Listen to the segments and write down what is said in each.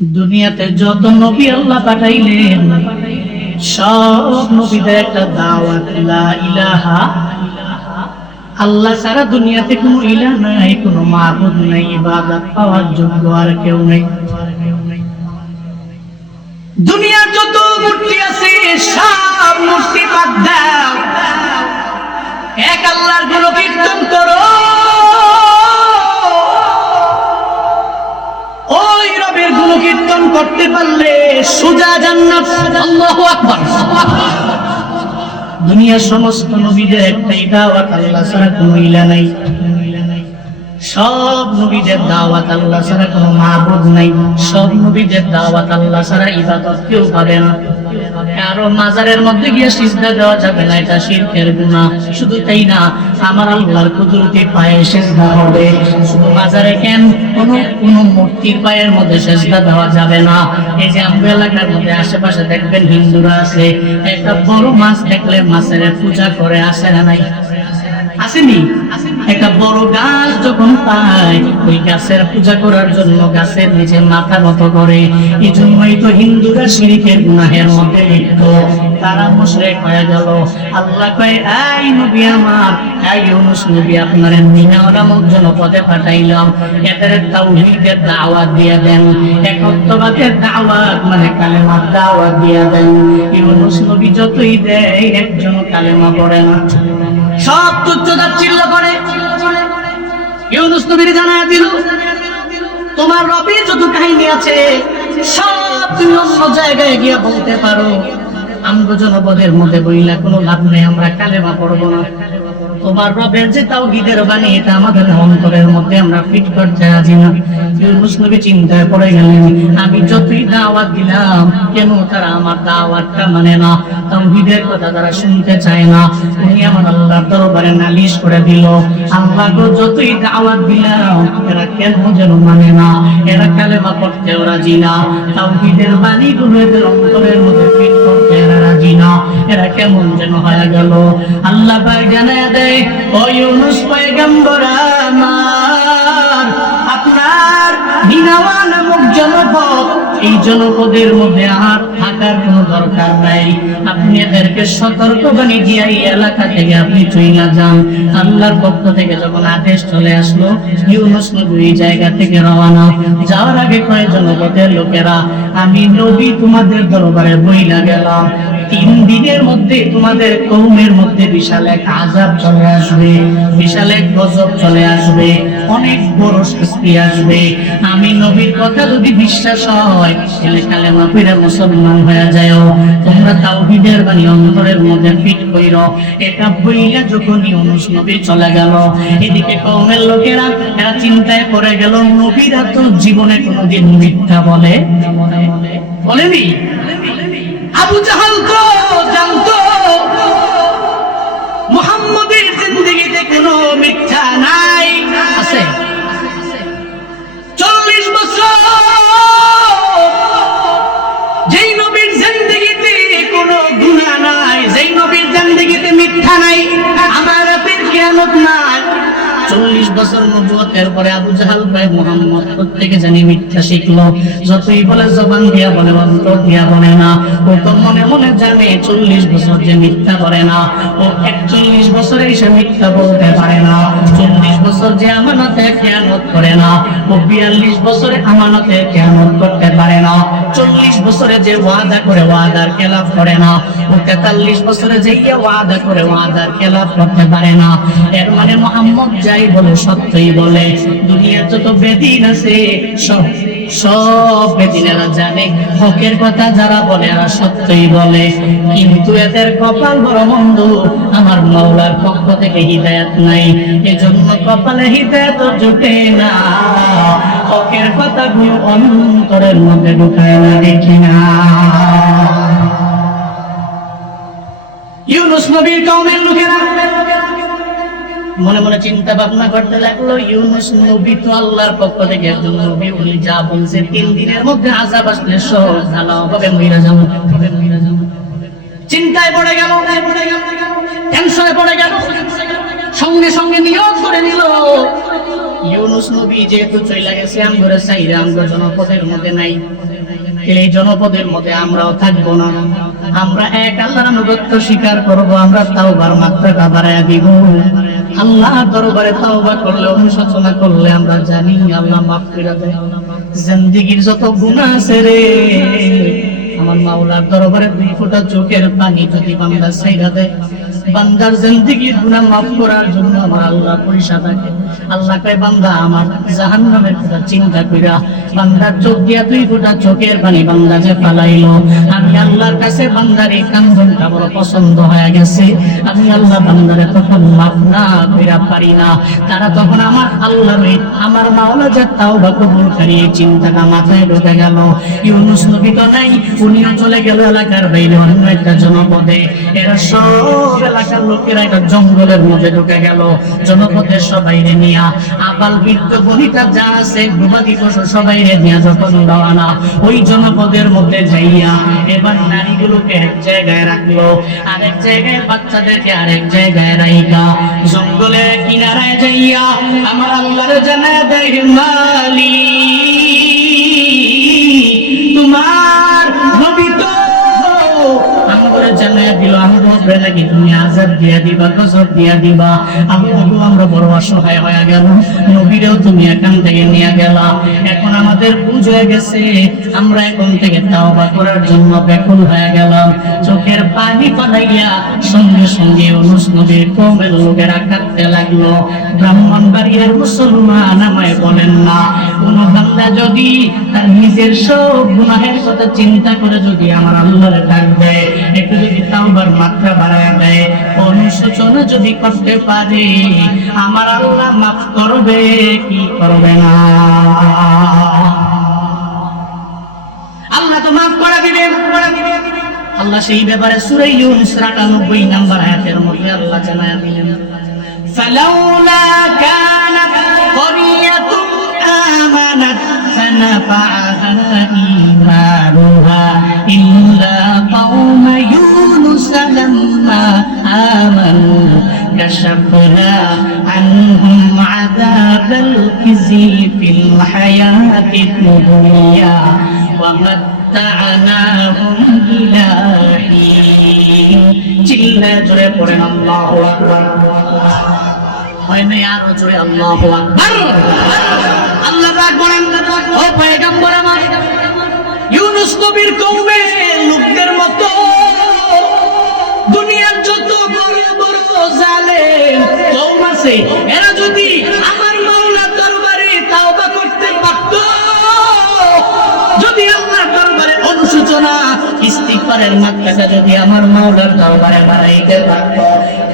দুনিয়াতে যত নবী আল্লাহ পাঠাইলেন সব নবীদের একটা দাওয়াত, লা ইলাহা আল্লাহ ছাড়া দুনিয়াতে কোনো ইলাহ নাই, কোনো মাবুদ নাই, ইবাদত পাওয়ার যোগ্য আর কেউ নেই। দুনিয়ার যত মূর্তি আছে সব মূর্তি বাদ দাও, এক আল্লাহর গুণকীর্তন করো। ওই রবের গুণকীর্তন করতে পারলে সোজা জান্নাত। আল্লাহু আকবার। দুনিয়ার সমস্ত নবীদের একটাই দাওয়াত, আল্লাহ ছাড়া কোনো ইলাহ নাই। সব নবীদের দাওয়াত, আল্লাহ ছাড়া কোনো মাবুদ নাই। সব নবীদের দাওয়াত, আল্লাহ ছাড়া ইবাদত কেউ পাবে না। কারো মাজারের মধ্যে গিয়ে সিজদা দেওয়া যাবে না, এটা শিরকের গুনাহ। শুধু তাই না, আমার আল্লাহর কুদরতি পায়ে সিজদা হবে। শুধু মাজারে কেন, কোন মূর্তির পায়ের মধ্যে সিজদা দেওয়া যাবে না। এই যে আমাদের এলাকার মধ্যে আশেপাশে দেখবেন হিন্দুরা আছে, একটা বড় মাছ দেখলে মাছের পূজা করে, আসে না নাই? আসেনি? একটা বড় গাছ যখন পায় ওই গাছের পূজা করার জন্য গাছের নিচে মাথা নত করে। এই জন্যই তো হিন্দুরা শিরকের গুনাহের মধ্যে লিপ্ত, তারা মুশরিক হয়ে গেল। আল্লাহ কয়, এই নবী আমার, এই ইউনূস নবী, আপনার নিম্ন জনপদে পাঠাইলাম, এদের তাওহীদের দাওয়াত দিয়ে দেন, একত্ববাদের দাওয়াত মানে কালেমার দাওয়াত দিয়ে দেন। ইউনূস নবী যতই দেয় একজন কালেমা পড়ে না, সব তুচ্ছ-তাচ্ছিল্য করে। ইউনূস নবীর জানায়া দিল, তোমার রবের যত কাহিনী আছে সব তুমি অন্য জায়গায় গিয়া বলতে পারো, আমগো জনপদের মধ্যে বইলা কোনো লাভ নেই, আমরা কালেমা পড়বো না। তোমার রবের যে তাওহীদের বাণী এটা আমাদের অন্তরের মধ্যে আমরা ফিট করতে রাজি না। ইউনূস নবী চিন্তায় পড়ে গেলেন, আমি যতই দাওয়াত দিলাম কেন তারা আমার দাওয়াতটা মানে না, তাওহীদের কথা তারা শুনতে চায় না। উনি আমার আল্লাহর দরবারে নালিশ করে দিল, আল্লাহ গো, যতই দাওয়াত দিলাম এরা কেন যেন মানে না, এরা কালেমা পড়তেও রাজি না, তাওহীদের বাণীগুলো এদের অন্তরের মধ্যে ফিট করতে এরা রাজি না, এরা কেমন যেন হয়ে গেল। আল্লাহ পাক জানায়া দেয়, ও ইউনূস পয়গম্বর আমার, আপনার নিনাওয়া নামক জনপদ, এই জনপদের মধ্যে আর থাকার কোনো দরকার নাই। আপনি এদেরকে সতর্কবাণী দিয়ে এই এলাকা থেকে আপনি চইলা যান। আল্লাহর পক্ষ থেকে যখন আদেশ চলে আসলো, ইউনূস নবী এই জায়গা থেকে রওনা। যাওয়ার আগে কয়, জনপদের লোকেরা, আমি নবী তোমাদের দরবারে বইলা গেলাম, 3 দিনের মধ্যে তোমাদের কওমের মধ্যে বিশাল এক আযাব চলে আসবে, বিশাল এক গজব চলে আসবে, অনেক বড় শাস্তি আসবে। আমি নবীর কথা যদি বিশ্বাস হয় তাহলে কালেমা পড়ে মুসলমান হয়ে যাও। তোমরা তাওহীদের বাণী অন্তরের মধ্যে ফিট কইরো। এটা বইলা যখন ইউনূস নবী চলে গেল, এদিকে কওমের লোকেরা এরা চিন্তায় পড়ে গেল, নবীরা তো জীবনে কোনোদিন মিথ্যা বলেনি। আবু জাহাল তো জানতো মুহাম্মদের জিন্দেগিতে কোনো মিথ্যা নাই, আছে। 40 বছর যেই নবীর জিন্দেগিতে কোনো গুনাহ নাই, যেই নবীর জিন্দেগিতে মিথ্যা নাই, আমার রাতের কিয়ামত নাই। 40 বছর নবুয়তের পরে আবু জাহাল ভাই মুহাম্মদ প্রত্যেকে জানি মিথ্যা শিখলো। যতই বলে জবান দিয়া বলে, অন্তর দিয়া বলে না। ও তো মনে মনে জানে 40 বছর যে মিথ্যা বলে না, ও 41 বছরে এসে মিথ্যা বলতে পারে না। 40 বছর যে আমানতে খেয়ানত করে না, ও 42 বছরে আমানতে খেয়ানত করতে পারে না। 40 বছরে যে ওয়াদা করে ওয়াদার খেলাফ করে না, ও 43 বছরে যে ওয়াদা করে ওয়াদার খেলাফ করতে পারে না। এর মানে মুহাম্মদ যাই বলে সত্যই বলে। দুনিয়ার যত বেদিন আছে সব বেদিনেরা জানে হকের কথা যারা বলে এরা সত্যই বলে, কিন্তু এদের কপাল বড় মন্দ, আমার মাওলার পক্ষ থেকে হিদায়াত নাই। এজন্য কপালে হিদায়াত জুটে না, হকের কথাগুলো অন্তরের মধ্যে ঢুকায় না, দেখি না। ইউনূস নবীর কওমের লোকেরা মনে মনে চিন্তা ভাবনা করতে লাগলো, ইউনূস নবী তো আল্লাহর পক্ষ থেকে একজন নবী, উনি যা বলছে 3 দিনের মধ্যে আযাব আসলে সব ভালোভাবে মইরা যাবো। চিন্তায় পড়ে গেল, টেনশনে পড়ে গেল, সঙ্গে সঙ্গে নিয়ত করে নিল, ইউনূস নবী যেহেতু চলে গেছে আমগরে চাইরে আমগো জনপদের মধ্যে নাই, এই জনপদের মধ্যে আমরাও থাকবো না। আমরা এক আল্লাহর আনুগত্য স্বীকার করব, আমরা তাওবার মাত্রাটা বাড়ায়া দিব। আল্লাহ দরবারে তাওবা করলে, অনুশোচনা করলে আমরা জানি আল্লাহ মাফ করে দেয়। জিন্দেগীর যত গুনাহ আছে রে, আমার মাওলার দরবারে 2 ফোঁটা চোখের পানি যদি বান্দা ছাইড়া দেয়, বান্দার জিন্দেগীর গুনাহ মাফ করার জন্য আমার আল্লাহ পয়সা থাকে। আল্লাহ কয় বান্দা আমার জাহান্নামের কথা চিন্তা কইরা বান্দার চোখ দিয়া 2 ফোঁটা চোখের পানি বান্দা যে পালাইলো, আমি আল্লাহর কাছে বান্দার এই কান্দনটা বড় পছন্দ হয়ে গেছে। আমি আল্লাহ বান্দারে তখন মাফ না কইরা পারি না। তারা তখন আমার আল্লাহর আমার মাওলা যে তাওবা কবুল করে এই চিন্তাটা মাথায় ঢুকে গেল। ইউনূস নবী তো নাই, উনিও চলে গেল এলাকার বাইরে অন্য একটা জনপদে। এরা সব এলাকার লোকেরা একটা জঙ্গলের মধ্যে ঢুকে গেল। জনপদের সবাইরে নিয়া আবাল বৃদ্ধ বনিতা যা আছে গবাদি পশু সবাইরে নিয়া যখন রওনা, ওই জনপদের মধ্যে যাইয়া এবার নারীগুলোকে এক জায়গায় রাখলো, আরেক জায়গায় বাচ্চাদেরকে আরেক জায়গায় রাইখা জঙ্গলের কিনারায় যাইয়া আমার আল্লাহর জানায়া দেয়, মালিক তোমার নবী তো আমাদের জানায়া দিল, আমরা নাকি তুমি আযাব দিয়া দিবা, গজব দিয়া দিবা। আমরা বড় অসহায় হয়ে গেল, নবীরেও তুমি এখান থেকে নিয়ে গেলা। এখন আমাদের বুঝ হয়ে গেছে, আমরা এখন থেকে তাওবা করার জন্য ব্যাকুল হয়ে গেলাম। চোখের পানি পালাইয়া সঙ্গে সঙ্গে ইউনূস নবীর কওমের লোকেরা কাঁদতে লাগলো। ব্রাহ্মণবাড়িয়ার মুসলমান আমায় বলেন না, কোন বান্দা যদি তার নিজের সব গুনাহের কথা চিন্তা করে যদি আমার আল্লাহর ডাক দেয়, একটু যদি তাওবার মাত্রা বাড়ায় দেয়, অনুশোচনা যদি করতে পারে, আমার আল্লাহ মাফ করবে কি করবে না? আল্লাহ তো মাফ করে দিবেন। আল্লাহ সেই ব্যাপারে সূরা ইউনূস ৯৮ নম্বর আয়াতের মধ্যে আল্লাহ জানায়া দিলেন, ফালাউলা কানাত ক্বরিয়াতুন আমানাত ফানাফাআহা ঈমানুহা ইল্লা কওমা ইউনূস লাম্মা আমানু কাশাফনা আনহুম আযাবাল খিজি ফিল হায়াতিদ দুনিয়া ওয়া মাত্তা'নাহুম ইলা হিন। চিল্লা জোরে পড়েন আল্লাহু আকবার। হয় না আরো জোরে আল্লাহু আকবার। আল্লাহ পাক বলেন, ও পয়গম্বর আমার, ইউনূস নবীর কওমের লোকদের মতো দুনিয়ার যত বড় বড় জালেম কওম আছে, এরা যদি আমার মাওলার দরবারে তাওবা করতে পারত, যদি আল্লাহর দরবারে অনুশোচনা ইস্তিগফারের মাত্রাটা যদি আমার মাওলার দরবারে বাড়াইতে পারত,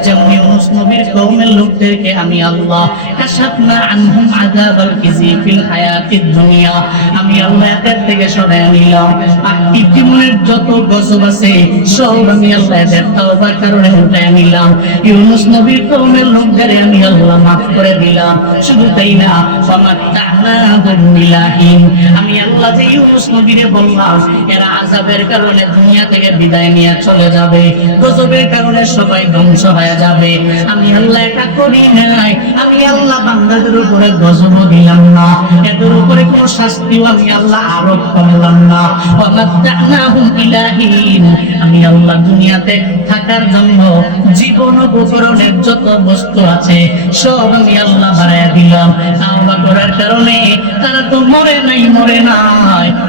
যেমন ইউনূস নবীর কওমের লোকদেরকে আমি আল্লাহ কাশাফনা আনহুম আযাবাল খিজি ফিল হায়াতিদ দুনিয়া, আমি আল্লাহ এদের থেকে সরায় নিলাম। আর জীবনের যত গজব আছে সব আমি আল্লাহ এদের তাওবার কারণে উঠায় নিলাম। ইউনূস নবীর কওমের লোকদের আমি আল্লাহ মাফ করে দিলাম। শুধু তাই না, ফামাত্তা'নাহুম ইলা হিন, আমি আল্লাহ যে ইউনূস নবীরে বললাম এরা আযাবের কারণে দুনিয়া থেকে বিদায় নিয়ে চলে যাবে, গজবের কারণে সবাই ধ্বংস হয়ে যাবে, আমি আল্লাহ এটা করি নাই। আমি আল্লাহ বান্দাদের উপরে গজব দিলাম না, এদের উপরে কোনো শাস্তিও আমি আল্লাহ আরোপ করলাম না। ওয়ামাত্তা'নাহুম ইলা হিন, আমি আল্লাহ দুনিয়াতে থাকার জন্য জীবন উপকরণের যত বস্তু আছে সব আমি আল্লাহ বাড়াইয়া দিলাম। তাওবা করার কারণে তারা তো মরে নাই,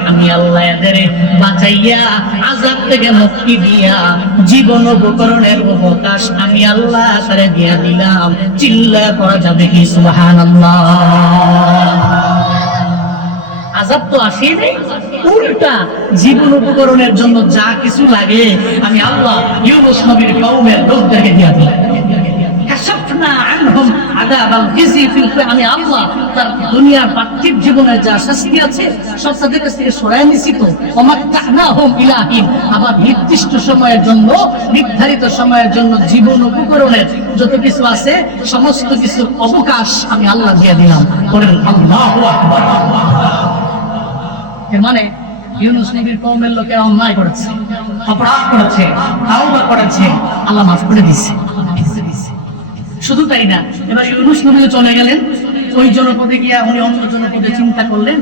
আমি আল্লাহ এদের বাঁচাইয়া আযাব থেকে মুক্তি দিয়া জীবন উপকরণের অবকাশ আমি আল্লাহ তারে দিয়া দিলাম। চিল্লা করা যাবে কি সুবহানাল্লাহ? আযাব তো আসে নাই, উল্টা জীবন উপকরণের জন্য যা কিছু লাগে আমি আল্লাহ ইউনূস নবীর কওমের লোকদেরকে দিয়া দিলাম। কাশাফনা আনহুম আযাবাল খিজি ফিল, আমি আল্লাহ তার দুনিয়ার পার্থিব জীবনে যা শাস্তি আছে সব তাদের কাছ থেকে সরাই নিছি। তো ওয়ামাত্তা'নাহুম ইলা হিন, আবার নির্দিষ্ট সময়ের জন্য, নির্ধারিত সময়ের জন্য জীবন উপকরণের যত কিছু আছে সমস্ত কিছুর অবকাশ আমি আল্লাহ দিয়ে দিলাম। বলেন আল্লাহু আকবার। এর মানে ইউনূস নবীর কওমের লোকে অন্যায় করেছে, অপরাধ করেছে, তাওবা করেছে, আল্লাহ মাফ করে দিয়েছে। শুধু তাই না, এবার ইউনূস নবী চলে গেলেন, ওই জনপদে গিয়া উনি অন্য জনপদে চিন্তা করলেন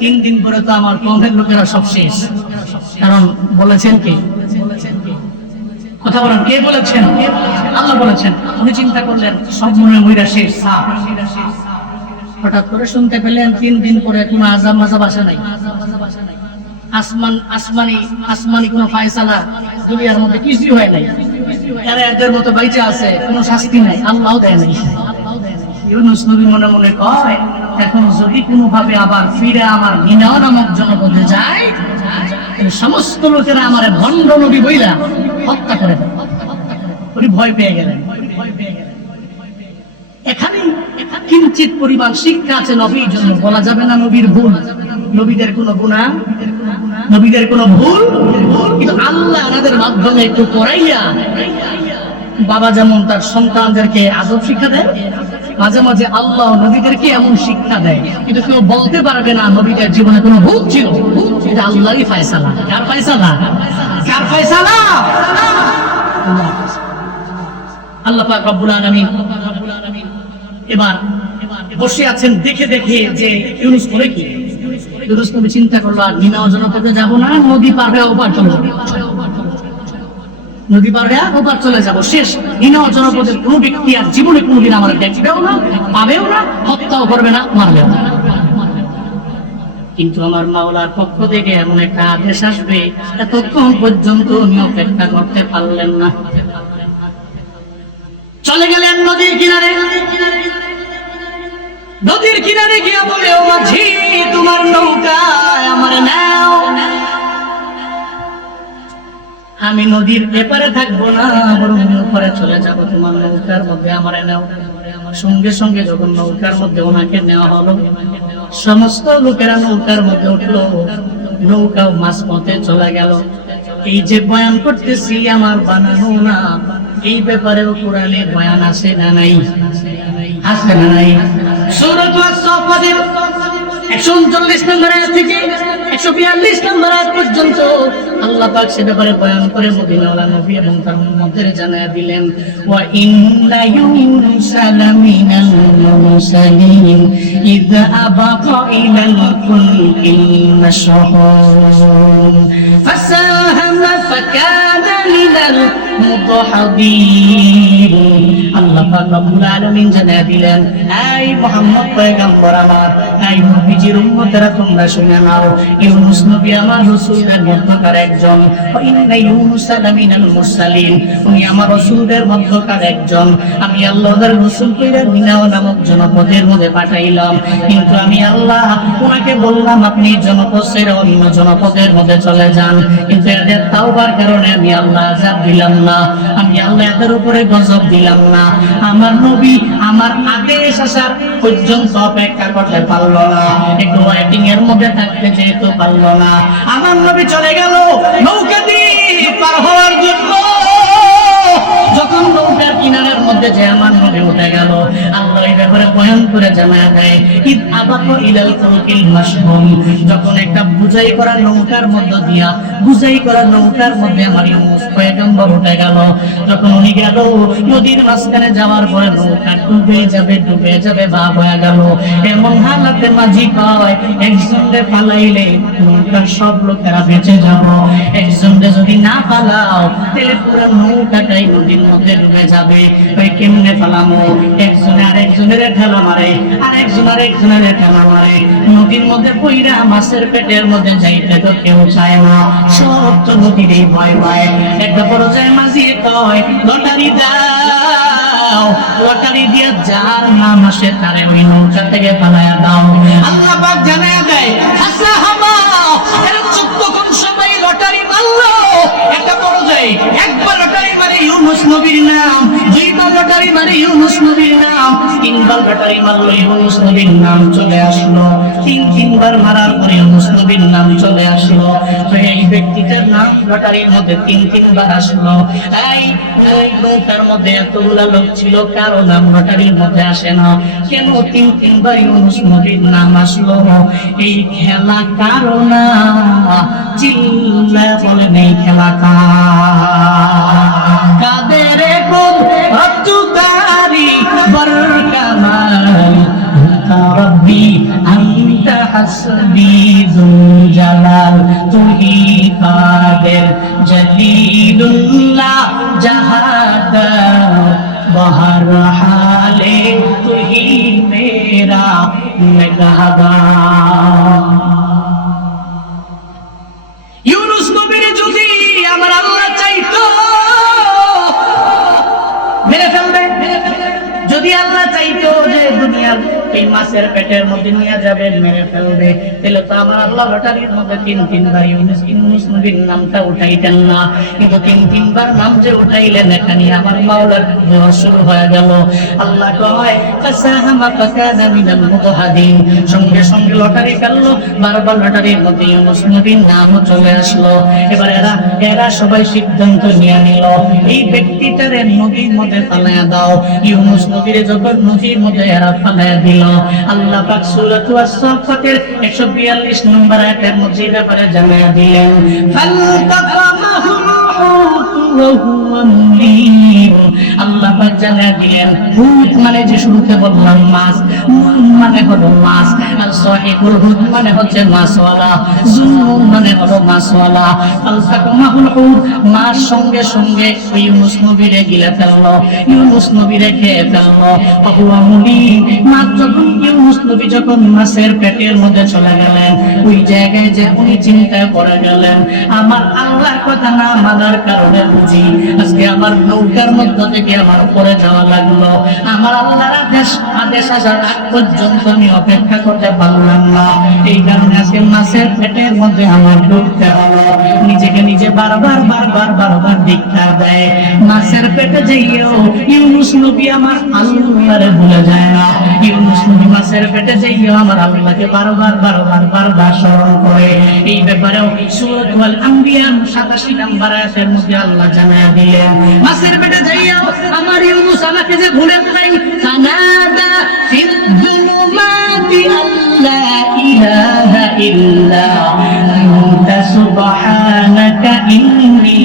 3 দিন পরে তো আমার কওমের লোকেরা সব শেষ। কারণ বলেছেন কি, কথা বলেন, কে বলেছেন? আল্লাহ বলেছেন। উনি চিন্তা করলেন সব মনে মইরা শেষ। হঠাৎ করে শুনতে পেলেন 3 দিন পরে কোনো আযাব মাযাব আসে নাই। আসমানি কোনো ফায়সালা দুনিয়ার মধ্যে কিছুই হয় নাই। এরা এদের মতো বাইচে আছে, কোনো শাস্তি নাই, আল্লাহও দেয় নাই। ইউনূস নবী মনে মনে কয়, এখন যদি কোনোভাবে আবার ফিরে আমার নিনাও নামক জনপদে যায়, সমস্ত লোকেরা আমার ভণ্ড নবী বইলা হত্যা করে দেয়। উনি ভয় পেয়ে গেলেন। এখানে কিঞ্চিত পরিমাণ শিক্ষা আছে নবীর জন্য। বলা যাবে না নবীর ভুল, নবীদের কোনো গুনাহ, নবীদের কোনো ভুল, কিন্তু আল্লাহ আমাদের মাধ্যমে একটু পড়াইয়া, বাবা যেমন তার সন্তানদেরকে আদব শিক্ষা দেয়, মাঝে মাঝে আল্লাহ নবীদেরকে এমন শিক্ষা দেয়, কিন্তু কেউ বলতে পারবে না নবীদের জীবনে কোনো ভুল ছিল। এটা আল্লাহরই ফয়সালা। কার ফয়সালা? কার ফয়সালা? আল্লাহ পাক রব্বুল আলামিন এবার বসে আছেন দেখে দেখে যে ইউনূস করে কি। ইউনূস নবী চিন্তা করলো আর নিনাও জনপদে যাব না, নদী পার হয়ে ওপার চলে যাব, নদী পার হয়ে ওপার চলে যাব। শেষ। নিনাও জনপদের কোনো ব্যক্তি আর জীবনে কোনোদিন আমার দেখবেও না, পাবেও না, হত্যাও করবে না, মারবেও না। কিন্তু আমার মাওলার পক্ষ থেকে এমন একটা আদেশ আসবে, এতক্ষণ পর্যন্ত উনি অপেক্ষা করতে পারলেন না। চলে গেলেন নদীর কিনারে। নদীর কিনারে গিয়া বলে, ও মাঝি, তোমার নৌকায় আমারে নাও, আমি নদীর এপারে থাকবো না, বরং ওপারে চলে যাব, তোমার নৌকার মধ্যে আমারে নাও। সঙ্গে সঙ্গে যখন নৌকার মধ্যে ওনাকে নেওয়া হলো, সমস্ত লোকেরা নৌকার মধ্যে উঠলো, নৌকাও মাঝপথে চলে গেল। এই যে বয়ান করতেছি আমার বানানো না, এই ব্যাপারেও কোরআনে বয়ান আছে না নাই? আছে না নাই? সূরাতুল আস-সাফফাতের 139 নম্বর আয়াত থেকে 142 নম্বর আয়াত পর্যন্ত আল্লাহ পাক সে ব্যাপারে বয়ান করে মদিনাওয়ালা নবী এবং তার উম্মতদের জানায়া দিলেন, ওয়া ইন্না ইউনুসা লামিনাল মুরসালিন ইয আবাকা ইলাল ফুলকিল মাশহুন ফাসাহামা ফাকানা মিনাল মুদহাদিন। আল্লাহ পাক রব্বুল আলামিন জানায়া দিলেন, এই মুহাম্মদ পয়গম্বর আমার, এই নবীজির উম্মতেরা তোমরা শুনে নাও, ইউনূস নবী আমার রাসূলের মধ্যকার একজন। ইন্না ইউনুসা লামিনাল মুরসালিন, উনি আমার রাসূলের মধ্যকার একজন। আমি আল্লাহর রাসূল কইরা নিনাও নামক জনপদের মধ্যে পাঠাইলাম, কিন্তু আমি আল্লাহ ওনাকে বললাম আপনি জনপদ ছেড়ে অন্য জনপদের মধ্যে চলে যান, কিন্তু এদের তাওবার কারণে আমি আল্লাহ আযাব দিলাম না, আমি আল্লাহ এদের উপরে গজব দিলাম না। আমার নবী আমার আদেশ আসার পর্যন্ত অপেক্ষা করতে পারলো না, একটু ওয়েটিং এর মধ্যে থাকতে যেহেতু পারলো না, আমার নবী চলে গেল নৌকা দিয়ে পার হওয়ার জন্য। যখন নৌকার কিনারের মধ্যে যে আমার নবী উঠে গেল, আল্লাহ এই ব্যাপারে বয়ান করে জানায় দেয়, ইদ আবাকা ইলাল ফুলকিল মাশহুন, যখন একটা বুঝাই করা নৌকার মধ্যে দিয়া, বুঝাই করা নৌকার মধ্যে আমার ইউনূস পয়গম্বর উঠে গেল। যখন উনি গেল নদীর মাঝখানে যাওয়ার পরে নৌকা ডুবে যাবে ভাব হয়ে গেল। এমন হালাতে মাঝি কয়, একজনকে পালাইলে নৌকার সব লোকেরা বেঁচে যাব, একজনকে যদি না পালাও তাহলে পুরো নৌকাটাই নদীর মধ্যে ডুবে যাবে। ওই কেমনে পালামো? একজনে আরেকজনের ঠেলা মারে, আরেকজন আরেকজনের ঠেলা মারে, নদীর মধ্যে পইরা মাছের পেটের মধ্যে যাইতে তো কেউ চায় না, সব তো নদীরই ভয় পায়। একটা পর্যায়ে মাঝি কয়, লটারি দাও, লটারি দিয়া যার নাম আসে তারে ওই নৌকা থেকে পালায়া দাও। আল্লাহ পাক জানায়া দেয়, ফাসাহামা, এর 14 কোন সবাই লটারি মারলো। একটা পর্যায়ে একবার লটারি মারে ইউনূস নবীর নাম, দুইবার লটারি মারে ইউনূস নবীর নাম, তিনবার লটারি মারলো ইউনূস নবীর নাম চলে আসলো। তিনবার মারার পরে ইউনূস নবীর নাম চলে আসলো। তো এই ব্যক্তিটার নাম লটারির মধ্যে তিনবার আসলো। এই নৌকার মধ্যে এতগুলা লোক ছিল, কারো নাম লটারির মধ্যে আসে না, কেন তিনবার ইউনূস নবীর নাম আসলো? এই খেলা কারো না, চিল্লায় বলে নেই খেলা কাদের কুদরত তারি বরকামাল হাসবিদুল জালাল তুহি কাদের জলিলুল্লাহ জাহাদা বহর হালে তুহি মেরা নিগাহবান। ইউনূস নবীর যদি আমার আল্লাহ চাইতো মেরে ফেলবে, যদি আল্লাহ চাইতো যে দুনিয়ার এই মাছের পেটের মধ্যে নিয়ে যাবে মেরে ফেলবে, তাহলে তো আমার আল্লাহ লটারির মধ্যে তিনবার ইউনূস নবীর নামটা উঠাইতেন না। কিন্তু তিনবার নাম যে উঠাইলেন, এখানে আমার মাওলার ভয় শুরু হয়ে গেল। আল্লাহ কয় ফাসাহামা ফাকানা মিনাল মুদহাদিন, সঙ্গে সঙ্গে লটারি কাটলো, বারবার লটারির মধ্যে ইউনূস নবীর নামও চলে আসলো। এবার এরা সবাই সিদ্ধান্ত নিয়ে নিল, এই ব্যক্তিটারে নদীর মধ্যে ফালায়া দাও। ইউনূস নবীরে যখন নদীর মধ্যে এরা ফালায়া দিল, আল্লাহ পাক সূরা আস-সাফফাতের 142 নম্বর আয়াতের মধ্যে ব্যাপারে জানিয়ে দিলেন, ফালতাকামাহুল হুত ওয়া হুয়া মুলিম। আল্লাহ পাক জানিয়ে দিলেন, হুত মানে যে শুরুতে বললাম মাছ, মানে হলো মাছ, আর সাহিবুল হুত মানে হচ্ছে মাছওয়ালা, জুনুন মানে হলো মাছওয়ালা। ফালতাকামাহুল হুত, মাছ সঙ্গে সঙ্গে ইউনূস নবীরে গিলে ফেললো, ইউনূস নবীরে খেয়ে ফেললো। ওয়া হুয়া মুলিম, মাছ যখন ইউনূস নবী যখন মাছের পেটের মধ্যে চলে গেলেন, ওই জায়গায় যে উনি চিন্তায় পড়ে গেলেন, আমার আল্লাহর কথা না মানার কারণে বুঝি আজকে আমার নৌকার মধ্য থেকে আমার উপরে যাওয়া লাগলো। আমার আল্লাহর আদেশ আসার আগ পর্যন্ত আমি অপেক্ষা করতে পারলাম না, এই কারণে আজকে মাছের পেটের মধ্যে আমার ডুবতে হলো। নিজেকে নিজে বারবার ধিক্কার দেয়। মাছের পেটে যাইও ইউনূস নবী আমার আল্লাহরে ভুলে যায় না, ইউনূস নবী মাছের পেটে যাইও আমার আল্লাহকে বারবার স্মরণ করে। এই ব্যাপারেও সূরাতুল আম্বিয়া 87 নম্বর আয়াতের মধ্যে আল্লাহ জানায়া দিলেন, মাছের পেটে যাইও আমার ইউনূস আমাকে যে ভুলে নাই। ফানাদা ফিদ যুলুমাতি আল্লা ইলাহা ইল্লা আনতা সুবহানাকা ইন্নী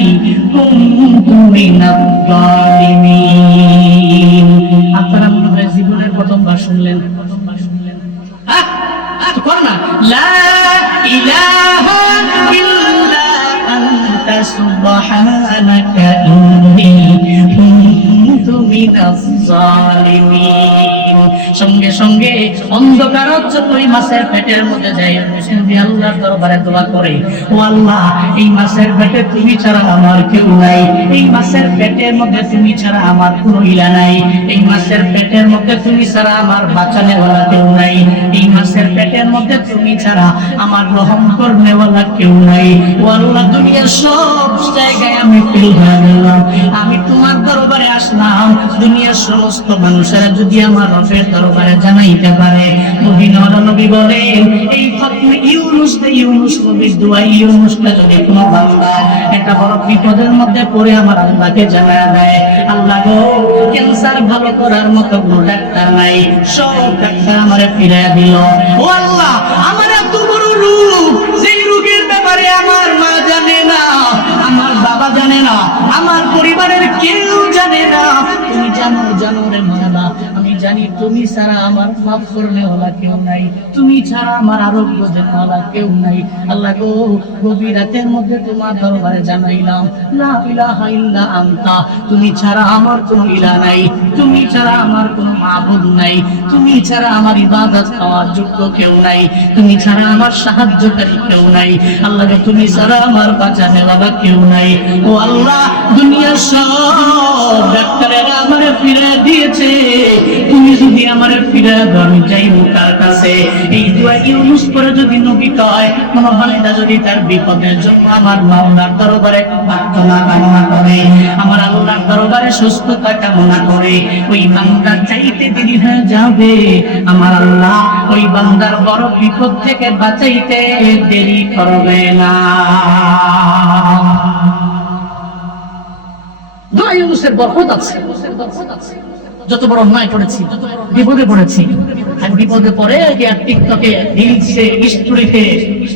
কুনতু মিনাজ জালিমিন। আপনারা মনে হয় জীবনের প্রথমবার শুনলেন, লা ইলাহা ইল্লা আনতা সুবহানাকা ইন্নী কুনতু মিনাজ জালিমিন। সঙ্গে সঙ্গে অন্ধকার ওই মাছের পেটের মধ্যে যাই নবী আল্লাহর দরবারে দোয়া করে, ও আল্লাহ, এই মাছের পেটে তুমি ছাড়া আমার কেউ নাই, এই মাছের পেটের মধ্যে তুমি ছাড়া আমার কোনো ইলা নাই, এই মাছের পেটের মধ্যে তুমি ছাড়া আমার বাঁচানেওয়ালা কেউ নাই, এই মাছের পেটের মধ্যে তুমি ছাড়া আমার রহম করনেওয়ালা কেউ নাই। ও আল্লাহ, দুনিয়ার সব জায়গায় আমি ফেল হয়ে গেলাম, আমি তোমার দরবারে আসলাম। দুনিয়ার সমস্ত মানুষেরা যদি আমার রবের দরবারে জানাইতে পারে, নবী বলেন এই ফাতমা ইউনূস নবীর দোয়া, ইউনূসটা যদি কোনো বান্দা একটা বড় বিপদের মধ্যে পড়ে আমার আল্লাহকে জানায় দেয়, আল্লাহ গো, ক্যান্সার ভালো করার মতো কোনো ডাক্তার নাই, সব ডাক্তার আমারে ফিরাইয়া দিল। ও আল্লাহ, আমার এত বড় রোগ, যেই রোগের ব্যাপারে আমার মা জানে না, আমার বাবা জানে না, আমার পরিবারের কেউ জানে না, তুমি জানো রে মাওলা, আমি জানি তুমি ছাড়া আমার মাফ করনেওয়ালা কেউ নাই, তুমি ছাড়া আমার আরোগ্য দেওয়ালা কেউ নাই। আল্লাহ গো, গভীর রাতের মধ্যে তোমার দরবারে জানাইলাম, লা ইলাহা ইল্লা আনতা, তুমি ছাড়া আমার কোনো ইলাহ নাই, তুমি ছাড়া আমার কোনো মাবুদ নাই, তুমি ছাড়া আমার ইবাদত করার যোগ্য কেউ নাই, তুমি ছাড়া আমার সাহায্যকারী কেউ নাই। আল্লাহ গো, তুমি ছাড়া আমার বাঁচানেওয়ালা কেউ নাই। ও আল্লাহ, দুনিয়ার সব ডাক্তারেরা আমারে ফিরে দিয়েছে, তুমি যদি আমারে ফিরে দাও, আমি যাইবো কার কাছে? এই দোয়া ইউনূস করে যদি নবী কয়, কোন বান্দা যদি তার বিপদের জন্য আমার মাওলার দরবারে প্রার্থনা কামনা করে, আমার আল্লাহর দরবারে সুস্থতা কামনা করে, ওই বান্দা চাইতে দেরি হয়ে যাবে, আমার আল্লাহ ওই বান্দার বড় বিপদ থেকে বাঁচাইতে দেরি করবে না। দোয়া ইউনূসের বরকত আছে। যত বড় অন্যায় করেছি, বিপদে পড়েছি, আর বিপদে পড়ে টিকটকে রিলসে স্টোরিতে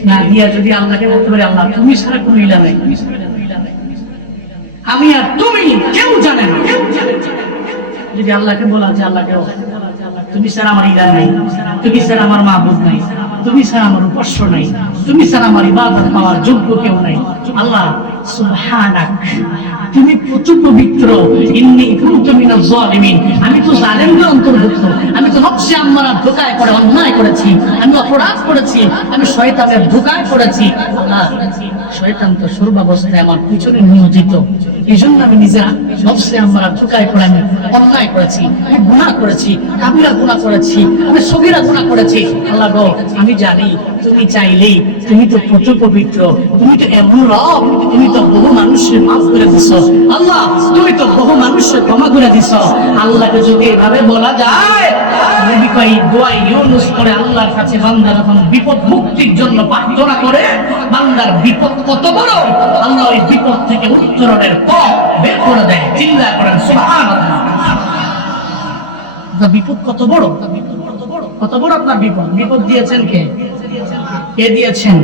না দিয়া যদি আল্লাহকে বলতে পারি, আল্লাহ তুমি ছাড়া কোনো ইলা নাই, আমি আর তুমি কেউ জানে না, যদি আল্লাহকে বলা যে আল্লাহকে তুমি ছাড়া আমার ইলা নাই, তুমি ছাড়া আমার মাবুদ নাই, তুমি ছাড়া আমার উপাস্য নাই, তুমি ছাড়া আমার ইবাদত পাওয়ার যোগ্য কেউ নাই। আল্লাহ সুবহানাক, তুমি প্রচুর পবিত্র। ইন্নী কুনতু মিনাজ জালিমিন, আমি তো জালেমদের অন্তর্ভুক্ত, আমি তো নফসে আম্মারা ধোঁকায় পড়ে অন্যায় করেছি, আমি অপরাধ করেছি, আমি শয়তানের ধোঁকায় পড়েছি। আল্লাহ, শয়তান তো সর্বাবস্থায় আমার পিছনে নিয়োজিত, এই জন্য আমি নিজের নফসে আম্মারা ধোঁকায় পড়ে আমি অন্যায় করেছি, আমি গুনাহ করেছি, কাবিরা গুনাহ করেছি, আমি সগীরা গুনাহ করেছি। আল্লাহ গো, আমি জানি তুমি চাইলেই, তুমি তো প্রচুর পবিত্র, তুমি তো এমন রব, তুমি তো বহু মানুষের মাফ করে দিছো। আল্লাহ, তুমি তো বহু মানুষের ক্ষমা করে দিছো। আল্লাহকে যদি এভাবে বলা যায়, নবী কই দোয়া ইউনুস করে আল্লাহর কাছে বান্দা যখন বিপদ মুক্তির জন্য প্রার্থনা করে, বান্দার বিপদ কত বড়, আল্লাহ ওই বিপদ থেকে উত্তরণের পথ বের করে দেয়। চিল্লায় করেন সুবহানাল্লাহ। বিপদ কত বড়, কত বড় আপনার বিপদ। বিপদ দিয়েছেন কে? কে দিয়েছেন?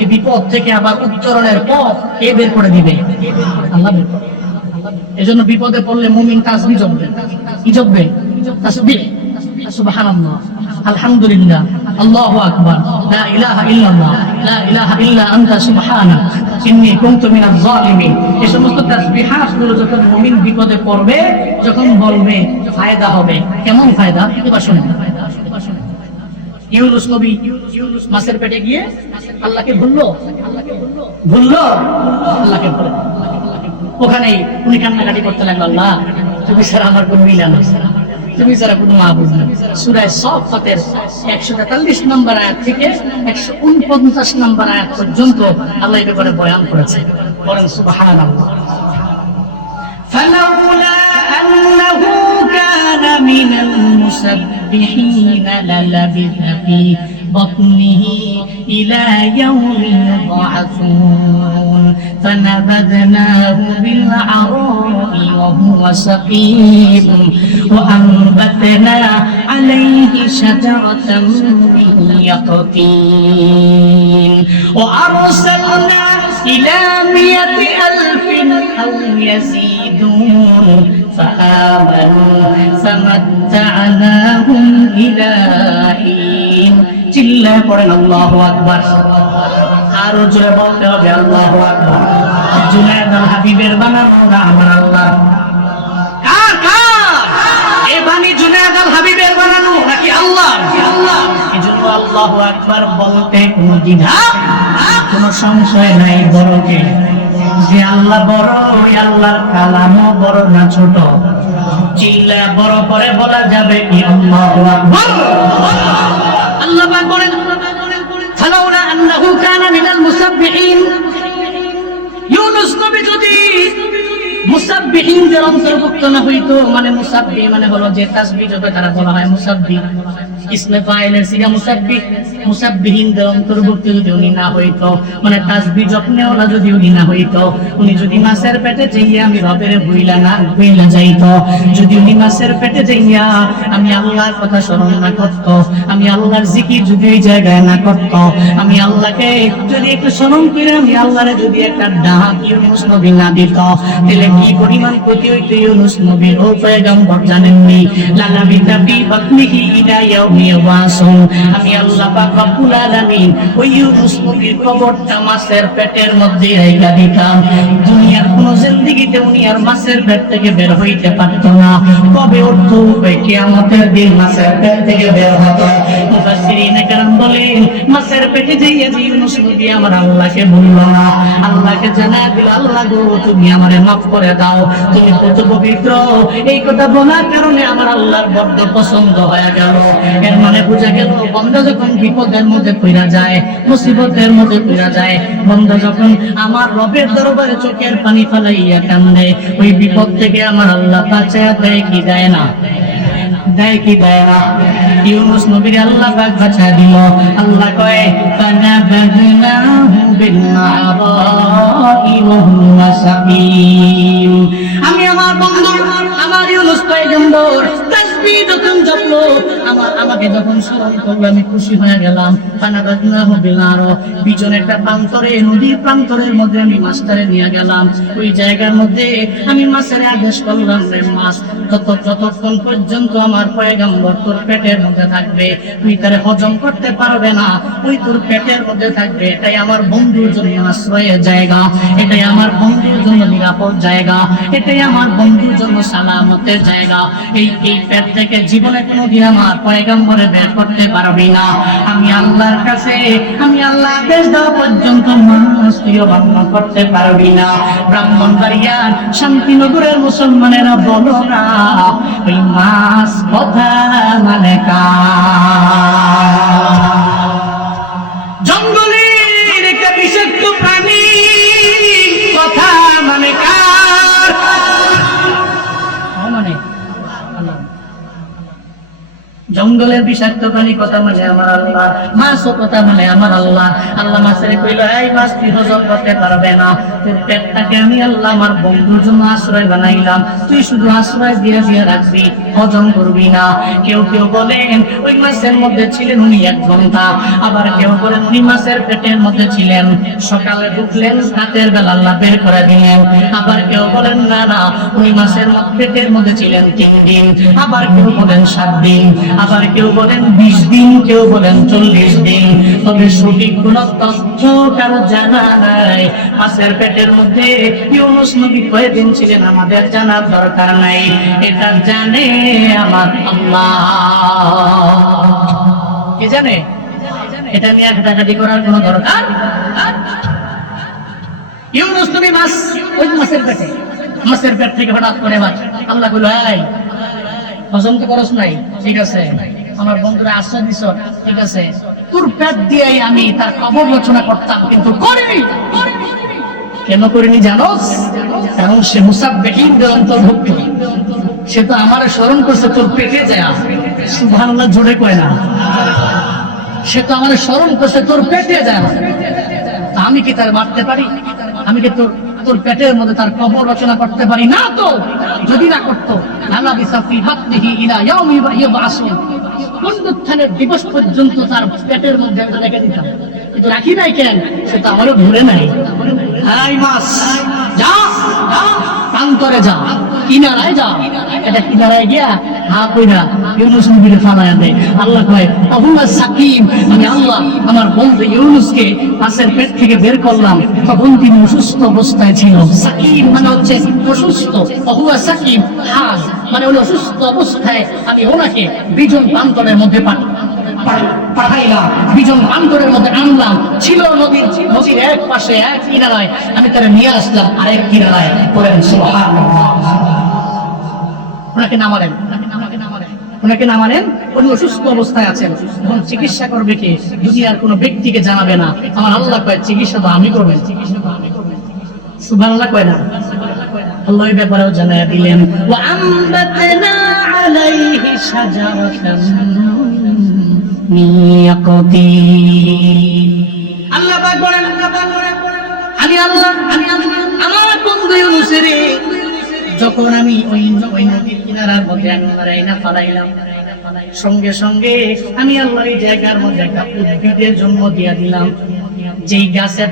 এই বিপদ থেকে আবার উত্তরণের পথ কে বের করে দিবে? আল্লাহ বের করে। এজন্য বিপদে পড়লে মুমিন তাসবিহ জপবে। কি জপবে? তাসবিহ। সুবহানাল্লাহ, আলহামদুলিল্লাহ, আল্লাহু আকবার, লা ইলাহা ইল্লাল্লাহ, লা ইলাহা ইল্লা আনতা সুবহানাক ইন্নী কুনতু মিনাজ জালিমিন। এই সমস্ত তাসবিহাত গুলো যখন মুমিন বিপদে পড়বে, যখন বলবে, ফায়দা হবে। কেমন ফায়দা? এবার শুনুন। ইউনুস নবী মাছের পেটে গিয়ে আল্লাহকে ভুললো, আল্লাহকে ভুলে ওখানে উনি কান্নাকাটি করতে লাগলো, আল্লাহ তুমি ছাড়া আমার কোনো মিলা নেই, তুমি ছাড়া কোনো মাহবুব নেই। সূরা সাফফাতের 143 নম্বর আয়াত থেকে 149 নম্বর আয়াত পর্যন্ত আল্লাহ এই ব্যাপারে বয়ান করেছে। বলেন সুবহানাল্লাহ। فلولا أنه كان من المسبحين للبث في بطنه إلى يوم يبعثون فنبذناه بالعراء وهو سقيم وأنبتنا عليه شجرة من يقطين وأرسلنا إلى 100,000 أو يزيدون فآمنوا فمتعناهم إلى حين চিল্লা পড়েন আল্লাহু আকবার। আরো জোরে বলতে হবে আল্লাহু আকবার। জুনায়েদ আল হাবিবের বানানো না আমার আল্লাহ। কার কার এই বাণী জুনায়েদ আল হাবিবের বানানো নাকি আল্লাহ? আল্লাহ। এজন্য আল্লাহু আকবার বলতে কোনো দ্বিধা, কোনো সংশয় নাই। বড়কে যে আল্লাহ বড়, ওই আল্লাহর কালামও বড় না ছোট। চিল্লা বড় করে বলা যাবে কি আল্লাহু আকবার। আল্লাহ পাক বলেন, ফালাউলা আন্নাহু কানা মিনাল মুসাব্বিহিন, ইউনুস নবী যদি মুসাব্বিহিনদের অন্তর্ভুক্ত না হইতো, মানে মুসাব্বিহ মানে হলো যে তাসবিহ জপে তারা বলা হয় মুসাব্বিহ, ইসমে ফাইলের সিগা মুসাব্বিহ, মুসাব্বিহিনদের অন্তর্ভুক্ত যদি উনি না হইতো, মানে তাসবিহ জপনেওয়ালা যদি উনি না হইতো, উনি যদি মাছের পেটে যাইয়া আমি রবের ভুইলা যাইতো, যদি উনি মাছের পেটে যাইয়া আমি আল্লাহর কথা স্মরণ না করতো, আমি আল্লাহর জিকির যদি ওই জায়গায় না করতো, আমি আল্লাহকে যদি একটু স্মরণ করে আমি আল্লাহরে যদি একটা ডাক ইউনুস নবী না দিত, তাহলে কি পরিমাণ ক্ষতি হইতো ইউনুস নবীর। ও পয়গম্বর জানেননি, লালাবিতা ফি বাতনিহি ইলা ইয়াউমি ইয়াবাসুন, আমি আল্লাহ পাক রব্বুল আলামিন ওই ইউনুস নবীর কবরটা মাছের পেটের মধ্যে রাইখা দিতাম। দুনিয়ার কোন জিন্দেগিতে উনি আর মাছের পেট থেকে বের হইতে পারতো না। কবে উঠতো? কিয়ামতের দিন মাছের পেট থেকে বের হতো। মুফাসসিরিনে কেরাম বলেন, মাছের পেটে যাইয়া যে ইউনুস নবী আমার আল্লাহকে বলল না, আল্লাহকে জানায় দিল, আল্লাহ গো তুমি আমারে মাফ করে দাও, তুমি কত পবিত্র। এই কথা বলার কারণে আমার আল্লাহর বড্ড পছন্দ হয়ে গেল। এর মানে বোঝা গেল, বান্দা যখন বিপদের মধ্যে পড়া যায়, মুসিবতের মধ্যে পড়া যায়, বান্দা যখন আমার রবের দরবারে চোখের পানি ফেলাইয়া কান্দে, ওই বিপদ থেকে আমার আল্লাহ বাঁচায়া দেয় কি দেয় না? দেয় কি দেয় না? ইউনুস নবীর আল্লাহ পাক বাঁচা দিল। আল্লাহ কয়, ফানাবাদনাহু বিল-আরাই ওয়া হুয়া সাকিম। আমি আমার বন্ধু, আমার ইউনুস পয়গম্বর তাসবিহ যখন জপলো, আমাকে যখন স্মরণ করলো, আমি খুশি হয়ে গেলাম। পিছনে একটা প্রান্তরে, নদীর প্রান্তরের মধ্যে আমি মাছটারে নিয়ে গেলাম। ওই জায়গার মধ্যে আমি মাছের আদেশ করলাম, রে মাছ, যতক্ষণ পর্যন্ত আমার পয়গম্বর তোর পেটের মধ্যে থাকবে, তুই তারে হজম করতে পারবে না, ওই তোর পেটের মধ্যে থাকবে। এটাই আমার বন্ধুর জন্য আশ্রয়ের জায়গা, এটাই আমার বন্ধুর জন্য নিরাপদ জায়গা, এটাই আমার বন্ধুর জন্য সালামতের জায়গা। এই পেট থেকে জীবনে কোনোদিন আমার পয়গম্বরে বের করতে পারবি না। আমি আল্লাহর কাছে, আমি আল্লাহ আদেশ দেওয়া পর্যন্ত মাছ তুইও বান্ন করতে পারবি না। ব্রাহ্মণবাড়িয়ার শান্তিনগরের মুসলমানেরা বলো না, ওই মাছ কথা মানে কার? জঙ্গলের একটা বিষাক্ত প্রাণী কথা মানে কার? মানে জঙ্গলের বিষাক্ত প্রাণী কথা মানে আমার আল্লাহ, মাছও কথা মানে আমার আল্লাহ। আল্লাহ মাছের কইল, এই মাছ তুই হজম করতে পারবে না, তোর পেটটাকে আমি আল্লাহ আমার বন্ধুর জন্য আশ্রয় বানাইলাম, তুই শুধু আশ্রয় দিয়ে দিয়ে রাখবি, হজম করবি না। কেউ কেউ বলেন ওই মাছের মধ্যে ছিলেন উনি 1 ঘন্টা, আবার কেউ বলেন উনি মাছের পেটের মধ্যে ছিলেন, সকালে ঢুকলেন, রাতের বেলা আল্লাহ বের করে দিলেন। আবার কেউ বলেন না না, উনি মাছের পেটের মধ্যে ছিলেন 3 দিন, আবার কেউ বলেন 7 দিন, আবার কেউ বলেন 20 দিন, কেউ বলেন 40 দিন। তবে সঠিক কোন তথ্য কারো জানা নাই। মাছের পেটের মধ্যে ইউনূস নবী কয়দিন ছিলেন আমাদের জানার দরকার নাই, এটা জানে আমার আল্লাহ। কে জানে? এটা নিয়ে ঘাটাঘাটি করার কোনো দরকার। ইউনূস নবী মাছ, ওই মাছের পেটে, মাছের পেট থেকে হঠাৎ করে আল্লাহ বলল, এই হজম তো করস নাই, ঠিক আছে, আমার বন্ধুরা আশ্রয় দিছ, ঠিক আছে, তোর পেট দিয়েই আমি তার কবর রচনা করতাম, কিন্তু করিনি। কেন করিনি জানোস? কারণ সে মুসাব্বিহিনদের অন্তর্ভুক্ত, সে তো আমার স্মরণ করছে তোর পেটে যায়। সুবহানাল্লাহ জোরে কয় না? সে তো আমার স্মরণ করছে তোর পেটে যায়। আমি কি তার মারতে পারি? আমি কি তোর পেটের মধ্যে তার কবর রচনা করতে পারি না? তো যদি না করতো, আল্লাহ বিসাফি বাতনিহি ইলা ইয়াউমি ইউবআসুন, পুনরুত্থানের দিবস পর্যন্ত তার পেটের মধ্যে আমি রেখে দিতাম, কিন্তু রাখি নাই কেন? সে তো আমারও ঘুরে নাই। এই মাছ, যা প্রান্তরে যা, কিনারায় যা। এটা কিনারায় গিয়া হা কইরা ইউনূস নবীরে ফালায়া দেয়। আল্লাহ কয়, আহুয়া সাকিম, আমি আল্লাহ আমার বন্ধু ইউনূসকে মাছের পেট থেকে বের করলাম, তখন তিনি অসুস্থ অবস্থায় ছিল। সাকিম মানে হচ্ছে অসুস্থ, আহুয়া সাকিম হাজ মানে হলো অসুস্থ অবস্থায় আমি ওনাকে বিজন প্রান্তরের মধ্যে পাঠাইলাম, বিজন প্রান্তরের মধ্যে আনলাম। ছিল নদীর এক পাশে এক কিনারায়, আমি তারা নিয়ে আসলাম আরেক কিনারায়। বলেন সুবহানাল্লাহ। ওনাকে নামালেন, ওনাকে নামালেন, উনি অসুস্থ অবস্থায় আছেন। এখন চিকিৎসা করবে কে? দুনিয়ার কোনো ব্যক্তিকে জানাবে না। আমার আল্লাহ কয়, চিকিৎসা তো আমি করবেন। সুবহানাল্লাহ কয় না? আল্লাহ এই ব্যাপারেও জানায়া দিলেন, ওয়া আমবাতনা আলাইহি শাজারাতান মিন ইয়াকতিন। আল্লাহ পাক বলেন, আমি আল্লাহ আমার বন্ধু ইউনূসের যখন আমি ওই নদীর কিনারার মধ্যে ফালাইলাম, সঙ্গে সঙ্গে আমি আল্লাহ এই জায়গার মধ্যে একটা উদ্ভিদের জন্ম দিয়া দিলাম। যেই গাছের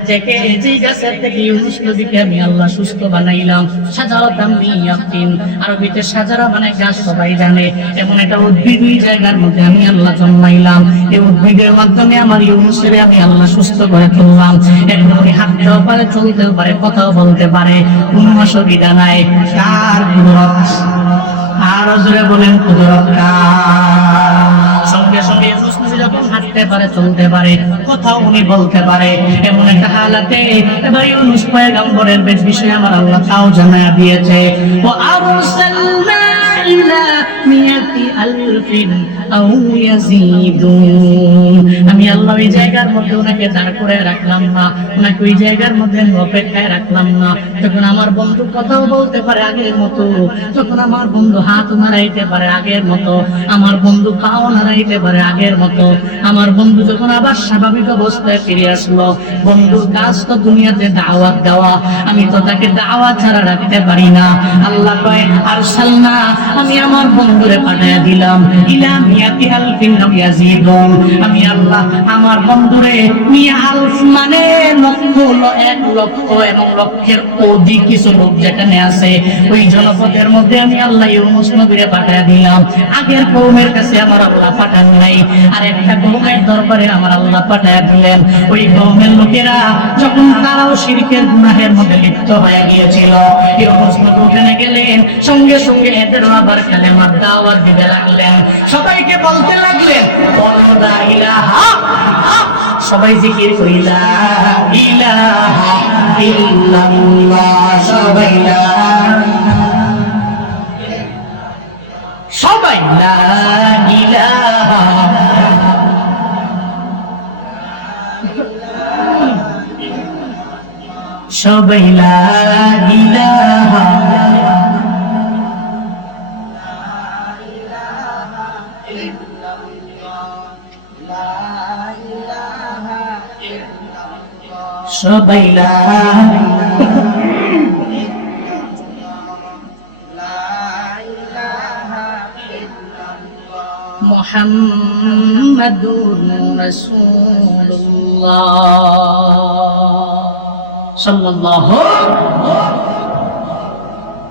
থেকে ইউনূস নবীকে আমি আল্লাহ সুস্থ বানাইলাম। শাজারাতাম মিন ইয়াকতিন, আরবিতে শাজারা মানে গাছ, সবাই জানে। এমন একটা উদ্ভিদ ওই জায়গার মধ্যে আমি আল্লাহ জন্মাইলাম। এই উদ্ভিদের মাধ্যমে আমার ইউনূসের আমি আল্লাহ সুস্থ করে তুললাম। এখন উনি হাঁটতেও পারে, চলতেও পারে, কথাও বলতে পারে, কোনো অসুবিধা নাই। কার কুদরত? আর জোরে বলেন, কুদরত কার? সঙ্গে সঙ্গে ইউনূস নবী যখন হাঁটতে পারে, চলতে পারে, কথাও উনি বলতে পারে, এমন একটা হালাতে এবার ইউনূস পয়গম্বরের বিষয়ে আমার আল্লাহ তাও জানায়া দিয়েছে। ওয়া আরসালনা ইলা মিয়াতি আলফিন আও ইয়াজিদুন। আমি আল্লাহ ওই জায়গার মধ্যে ওনাকে দাঁড় করে রাখলাম না, ওনাকে ওই জায়গার মধ্যে অপেক্ষায় রাখলাম না। যখন আমার বন্ধু কথাও বলতে পারে আগের মতো, যখন আমার বন্ধু হাত নাড়াইতে পারে আগের মতো, আমার বন্ধু পাও নাড়াইতে পারে আগের মতো, আমার বন্ধু যখন আবার স্বাভাবিক অবস্থায় ফিরে আসলো। বন্ধুর কাজ তো দুনিয়াতে দাওয়াত দেওয়া, আমি তো তাকে দাওয়াত ছাড়া রাখতে পারি না। আল্লাহ কয়, আরসালনা, আমি আমার বন্ধুরে পাঠায়া দিলাম ইলা মিয়াতি আলফিন আও ইয়াজিদুন। আমি আল্লাহ আমার বন্ধুরে মিয়া আলফ মানে লক্ষ, 1 লক্ষ এবং লক্ষের অধিক কিছু লোক যেখানে আছে ওই জনপদের মধ্যে আমি আল্লাহ ইউনূস নবীরে পাঠায়া দিলাম। আগের কওমের কাছে আমার আল্লাহ পাঠান নাই, আর একটা কওমের দরবারে আমার আল্লাহ পাঠায়া দিলেন। ওই কওমের লোকেরা যখন তারাও শিরকের গুনাহের মধ্যে লিপ্ত হয়ে গিয়েছিল, ইউনূস নবী উঠে গেলেন, সঙ্গে সঙ্গে এদেরও আবার কালেমার দাওয়াত দিতে লাগলেন। সবাইকে বলতে লাগলেন লা ইলাহা, সবাই জিকির করি লা ইলাহা ইল্লাল্লাহ, সবাই লা ইলাহা। সবাই লা ইলাহা সবাই লা মুহাম্মাদুর রাসূলুল্লাহ সাল্লাল্লাহু।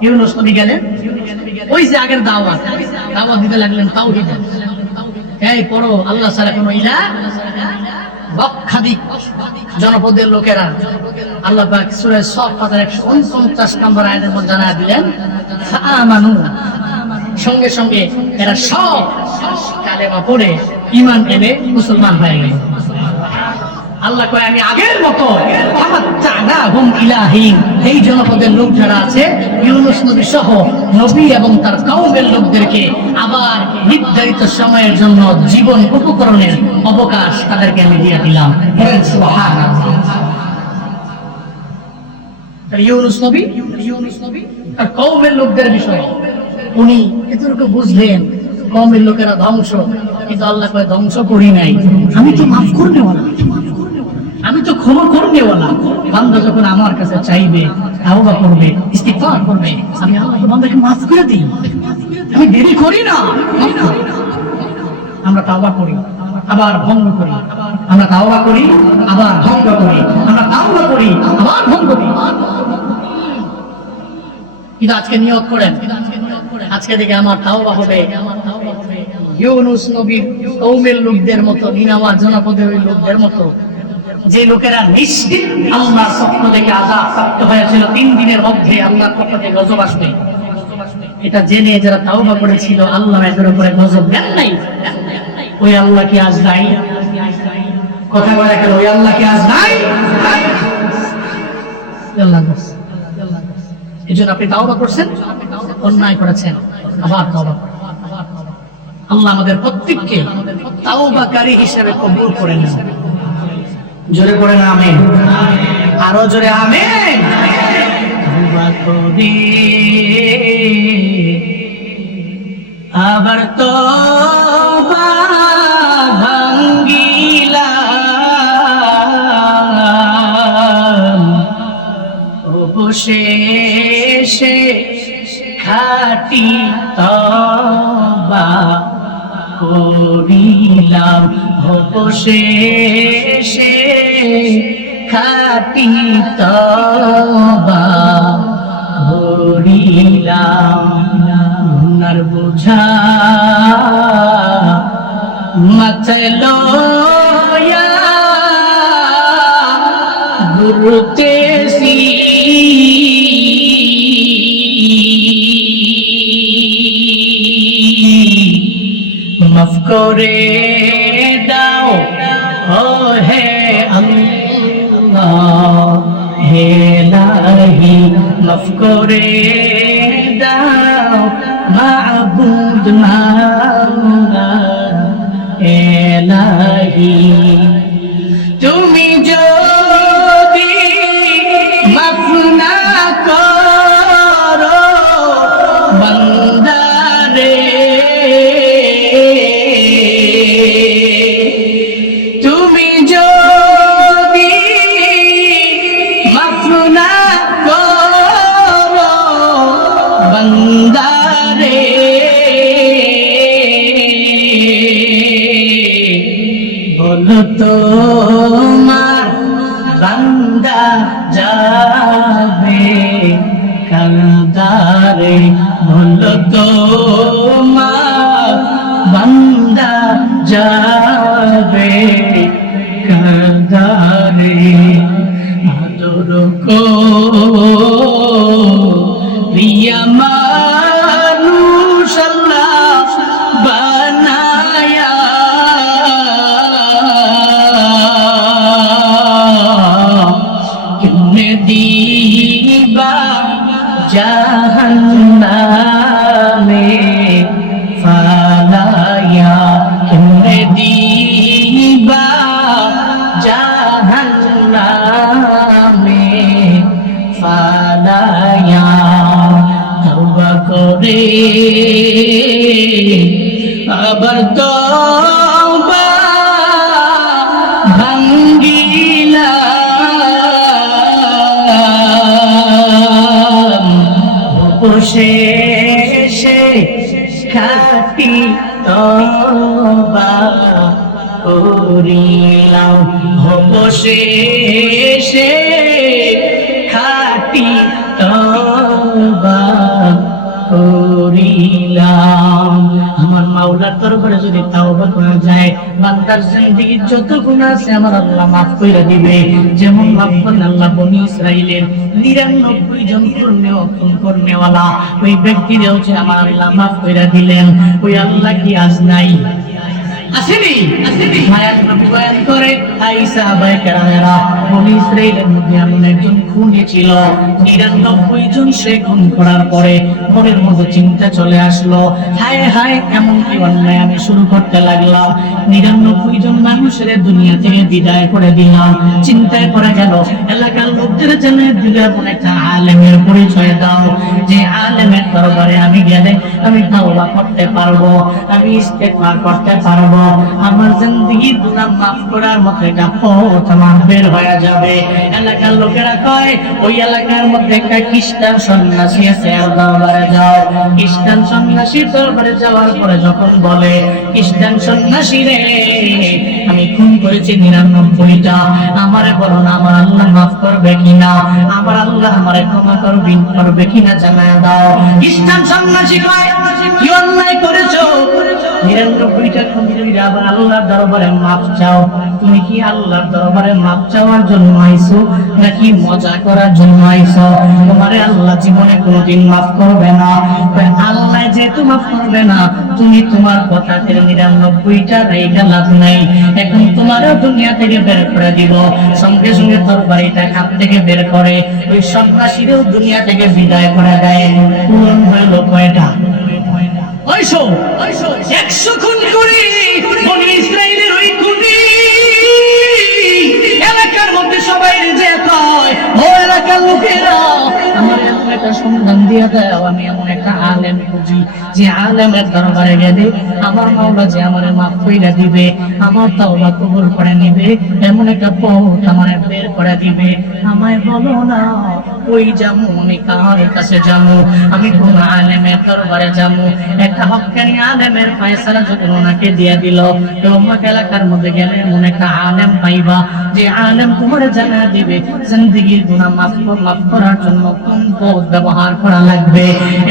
ইউনূস নবী গেলেন, ওই যে আগের দাওয়াত দিতে লাগলেন তাওহীদ। এই পড়ো আল্লাহ ছাড়া কোনো ইলাহ, লক্ষাধিক জনপদের লোকেরা আল্লাহ পাক সূরা সাফফাতের 149 নম্বর আয়াতের মধ্যে জানায়া দিলেন ফাআমানু, সঙ্গে সঙ্গে এরা সব কালেমা পড়ে ঈমান এনে মুসলমান হয়ে গেল। আল্লাহ কয় আমি আগের মতো ফামাত্তানাহুম ইলাহিন, এই জনপদের লোক যারা আছে ইউনূস নবী সহ নবী এবং তার কওমের লোকদেরকে আবার নির্ধারিত সময়ের জন্য জীবন উপকরণের অবকাশ তাদেরকে আমি দিয়ে দিলাম। সুবহানাল্লাহ। ইউনূস নবী তার কওমের লোকদের বিষয় উনি এতটুকু বুঝলেন, কওমের লোকেরা ধ্বংস, কিন্তু আল্লাহ কয় ধ্বংস করি নাই, আমি তো মাফ করনেওয়ালা, আমি তো ক্ষমা করনেওয়ালা। বান্দা যখন আমার কাছে চাইবে, তাওবা করবে, ইস্তিগফার করবে, আমি আল্লাহ বান্দাকে মাফ করে দিই, আমি দেরি করি না। আমরা তাওবা করি আবার ভঙ্গ করি, আমরা তাওবা করি আবার ভঙ্গ করি, আমরা তাওবা করি আবার ভঙ্গ করি। কিন্তু আজকে নিয়ত করেন, আজকে থেকে আমার তাওবা হবে ইউনূস নবীর কওমের লোকদের মতো, নিনাওয়া জনপদের ওই লোকদের মতো, যে লোকেরা নিশ্চিত আল্লাহর পক্ষ থেকে আযাব প্রাপ্ত হয়েছিল, 3 দিনের মধ্যে আল্লাহর পক্ষ থেকে গজব আসবে। এটা জেনে যারা তাওবা করেছিল আল্লাহ এদের উপরে গজব দেন নাই। ওই আল্লাহ কি আজ নাই? কথা বলে কেন? ওই আল্লাহ কি আজ নাই? এই জন্য আপনি তাওবা করছেন, অন্যায় করেছেন, আবার তাওবা করেন। আল্লাহ আমাদের প্রত্যেককে তাওবাকারী হিসেবে কবুল করে নেন। জোরে পড়েন আমিন, আরো জোরে আমিন। আবার তওবা ভাঙ্গিলাম, অবশেষে খাঁটি তওবা করিলাম, অবশেষে খাঁটি তওবা করিলাম। গুনার বোঝা মাথায় লইয়া ঘুরতেছি, মাফ করে দাও ও হে আল্লাহ, হে ইলাহি, মাফ করে দাও মাবুদ মাওলা ইলাহি। তুমি যদি মাফ না করো বান্দারে, তুমি যদি মাফ না করো বান্দারে, তোমার বান্দা যাবে কালদারে, বলল তোমার বান্দা যাবে কালদারে। আদর করিয়া মানুষ আল্লাহ বানায়া, কেমনে দিবা জাহান্নামে ফালাইয়া, কেমনে দিবা জাহান্নামে ফালাইয়া। তওবা করে আবার তওবা ভাঙ্গিলাম, অবশেষে খাঁটি তওবা করিলাম, অবশেষে খাঁটি তওবা করিলাম। আমার মাওলার দরবারে যদি তাওবা করা যায়, বান্দার জিন্দেগীর যত গুনাহ আছে আমার আল্লাহ মাফ করে দিবে। যেমন মাফ করেন আল্লাহ বনি ইসরাইলের 99 জন করনেওয়ালা ওই ব্যক্তিরাও যে আমার আল্লাহ মাফ করে দিলেন। ওই আল্লাহ কি আজ নাই? আসেনি? মায়ার বয়ান করে আই সাহাবায়ে কেরামেরা, বনি ইসরাইলের মধ্যে এমন একজন খুনি ছিল, 99 জন সে খুন করার পরে মনের মধ্যে চিন্তা চলে আসলো, হায় হায় এমন কি অন্যায় আমি শুরু করতে লাগলাম, 99 জন মানুষের দুনিয়া থেকে বিদায় করে দিলাম। চিন্তায় পড়ে গেল, এলাকার লোকদের জেনে দিলে এমন একটা আলেমের পরিচয় দাও, যে আলেমের দরবারে আমি গেলে আমি তাওবা করতে পারবো, আমি ইস্তেগফার করতে পারবো, আমার জিন্দেগীর গুনাহ মাফ করার মতো একটা পথ আমার বের হয়ে যাবে। এলাকার লোকেরা কয় ওই এলাকার মধ্যে একটা খ্রিস্টান সন্ন্যাসী আছে, আর দরবারে যাও। খ্রিস্টান সন্ন্যাসীর দরবারে যাওয়ার পরে যখন বলে, খ্রিস্টান সন্ন্যাসী রে আমি খুন করেছি 99টা, আমারে বলো না আমার আল্লাহ মাফ করবে কিনা, আমার আল্লাহ আমারে ক্ষমা করবে কিনা জানায় দাও। খ্রিস্টান সন্ন্যাসী কয় কি অন্যায় করেছো? 99টা খুন করে আবার আল্লাহর দরবারে মাফ চাও? তুমি কি আল্লাহর দরবারে মাফ চাওয়ার জন্য আইছো নাকি মজা করার জন্য আইছো? তোমারে আল্লাহ জীবনে কোনোদিন মাফ করবে না। আল্লাহ যেহেতু মাফ করবে না, তুমি তোমার কথা থেকে 99টা রেখে লাভ নাই। এখন তোমারও দুনিয়া থেকে বের করে দিব। সঙ্গে সঙ্গে তোর বাড়িটা খাপ থেকে বের করে ওই সন্ন্যাসীরও দুনিয়া থেকে বিদায় করে দেয়। পূরণ হইল কয়টা? 100 খুন করে বনি ইসরাইলের ওই খুনি এলাকার মধ্যে সবাই যে কয়, ও এলাকার লোকেরা আমার একটা সন্ধান দিয়ে দাও, আমি এমন একটা আলেম খুঁজি যে আলেমের দরবারে গেলে আমার মাওলা যে আমারে মাফ কইরা দিবে, আমার তাওবা কবুল করে নিবে, এমন একটা পথ আমারে বের করে দিবে। আমায় বলো না ওই যামু, আমি কার কাছে যামু, আমি কোন আলেমের দরবারে যামু? একটা হক্কানি আলেমের ফয়সালা যখন ওনাকে দিয়ে দিল, তোমার এলাকার মধ্যে গেলে এমন একটা আলেম পাইবা যে আলেম তোমার জানা দিবে জিন্দেগীর গুনাহ মাফ করার জন্য কোন পথ ব্যবহার করা লাগবে।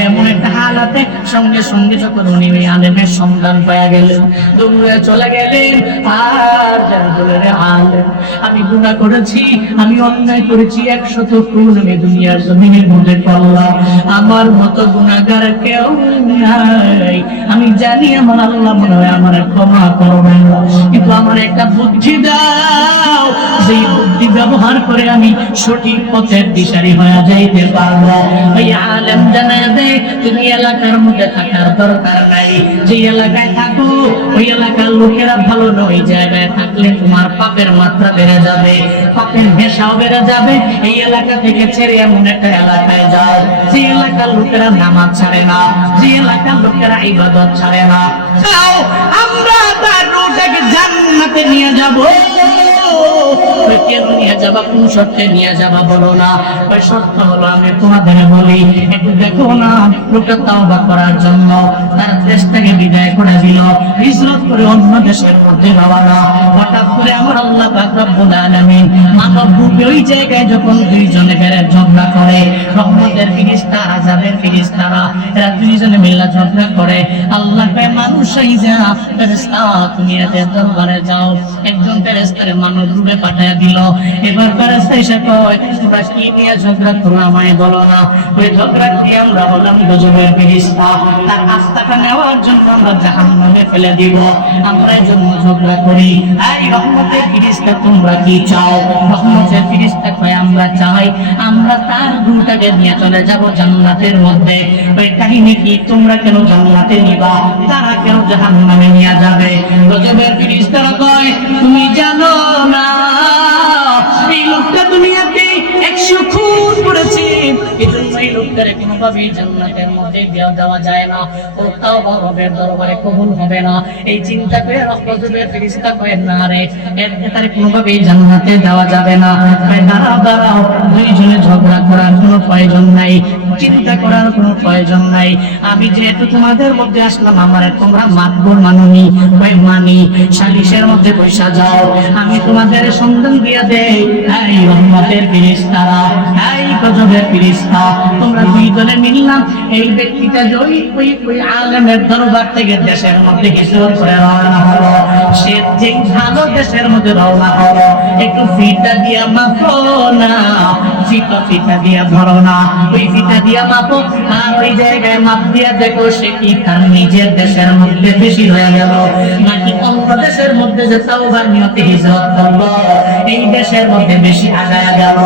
এমন একটা হালাতে সঙ্গে সঙ্গে যখন উনি ওই আলেমের সন্ধান পাওয়া গেলেন, দৌড়ে চলে গেলেন। আর বলে আলেম আমি গুনাহ করেছি, আমি অন্যায় করেছি, 100 খুন আমি দুনিয়ার জমিনের মধ্যে করলাম, আমার মতো গুনাহগার কেউ নাই। আমি জানি আমার আল্লাহ মনে হয় আমার ক্ষমা করবেন, কিন্তু আমার একটা বুদ্ধি দাও, যে বুদ্ধি ব্যবহার করে আমি সঠিক পথের দিশারি হয়ে যাইতে পারবো। ওই আলেম জানায় দে তুমি এলাকার মধ্যে থাকার দরকার নাই, যে এলাকায় থাকো ওই এলাকার লোকেরা ভালো নয়, ওই জায়গায় থাকলে তোমার পাপের মাত্রা বেড়ে যাবে, পাপের নেশাও বেড়ে যাবে। এই এলাকা থেকে ছেড়ে এমন একটা এলাকায় যাও যে এলাকার লোকেরা নামাজ ছাড়ে না, যে এলাকার লোকেরা ইবাদত ছাড়ে না। আমরা তার রূহটাকে জান্নাতে নিয়ে যাব। কেন নিয়ে যাবা, কোন শর্তে নিয়ে যাবা বলো না। ওই শর্ত হলো আমি তোমাদের বলি, একটু দেখো না, লোকটা তাওবা করার জন্য তার দেশ থেকে বিদায় করে দিল, হিজরত করে অন্য দেশের মধ্যে রওনা। হঠাৎ করে আমার আল্লাহ পাক রব্বুল আলামিন মানব রূপে ওই জায়গায় যখন দুইজনে বেড়ে ঝগড়া করে, রহমতের ফেরেশতা আযাবের ফেরেশতারা এরা দুইজনে মিলে ঝগড়া করে, আল্লাহ কয় মানুষ এই যা ফেরেশতা তুমি এদের দরবারে যাও। একজন ফেরেশতারে মানব রূপে পাঠিয়ে দিল। এবার ফেরেশতা এসে কয় তোমরা কি নিয়ে ঝগড়া করো আমায় বলো না। ওই ঝগড়া নিয়ে আমরা হলাম গজবের ফেরেশতা, তার আস্থাটা নেওয়ার জন্য আমরা জাহান্নামে ফেলে দিব, আমরা এই জন্য ঝগড়া করি। এই রহমতের ফেরেশতা তোমরা কি চাও? রহমতের ফেরেশতা কয় আমরা চাই আমরা তার রূহটাকে নিয়ে চলে যাব জান্নাতের মধ্যে। ওই কাহিনী কি, তোমরা কেন জান্নাতে নিবা, তারা কেন জাহান্নামে নিয়ে যাবে? গজবের ফেরেশতারা কয় তুমি জানো না এই লোকটা দুনিয়াতে 100 খুন করেছে, এজন্য এই লোকটারে কোনোভাবেই জান্নাতের মধ্যে দেওয়া যায় না, ওর তাওবা রবের দরবারে কবুল হবে না। এই চিন্তা করে রহমতের ফেরেশতা কয় না রে, এটারে কোনোভাবেই জান্নাতে দেওয়া যাবে না। কয় দাঁড়াও, দুইজনে ঝগড়া করার কোনো প্রয়োজন নাই, চিন্তা করার কোনো প্রয়োজন নাই। আমি যেহেতু তোমাদের মধ্যে আসলাম, আমারে তোমরা মাতবর মানুনি, কয় মানি, সালিশের মধ্যে পয়সা যাও, আমি তোমাদের সন্ধান দিয়ে দেই। এই রহমতের ফেরেশতারা, এই গজবের ফেরেশতা, তোমরা দুইজনে মিললাম এই ব্যক্তিটা ওই আলেমের দরবার থেকে দেশের মধ্যে কিছু করে রওনা হলো। সে যে ভালো দেশের মধ্যে রওনা হলো, একটু ফিতা দিয়া মাপো না, ফিতা দিয়া ধরো না, ওই ফিতা দিয়া মাপো, আর ওই জায়গায় মাপ দিয়া দেখো সে কি তার নিজের দেশের মধ্যে বেশি হয়ে গেল নাকি অন্য দেশের মধ্যে যে তাওবার নিয়তে হিজরত করলো এই দেশের মধ্যে বেশি আগায়া গেল।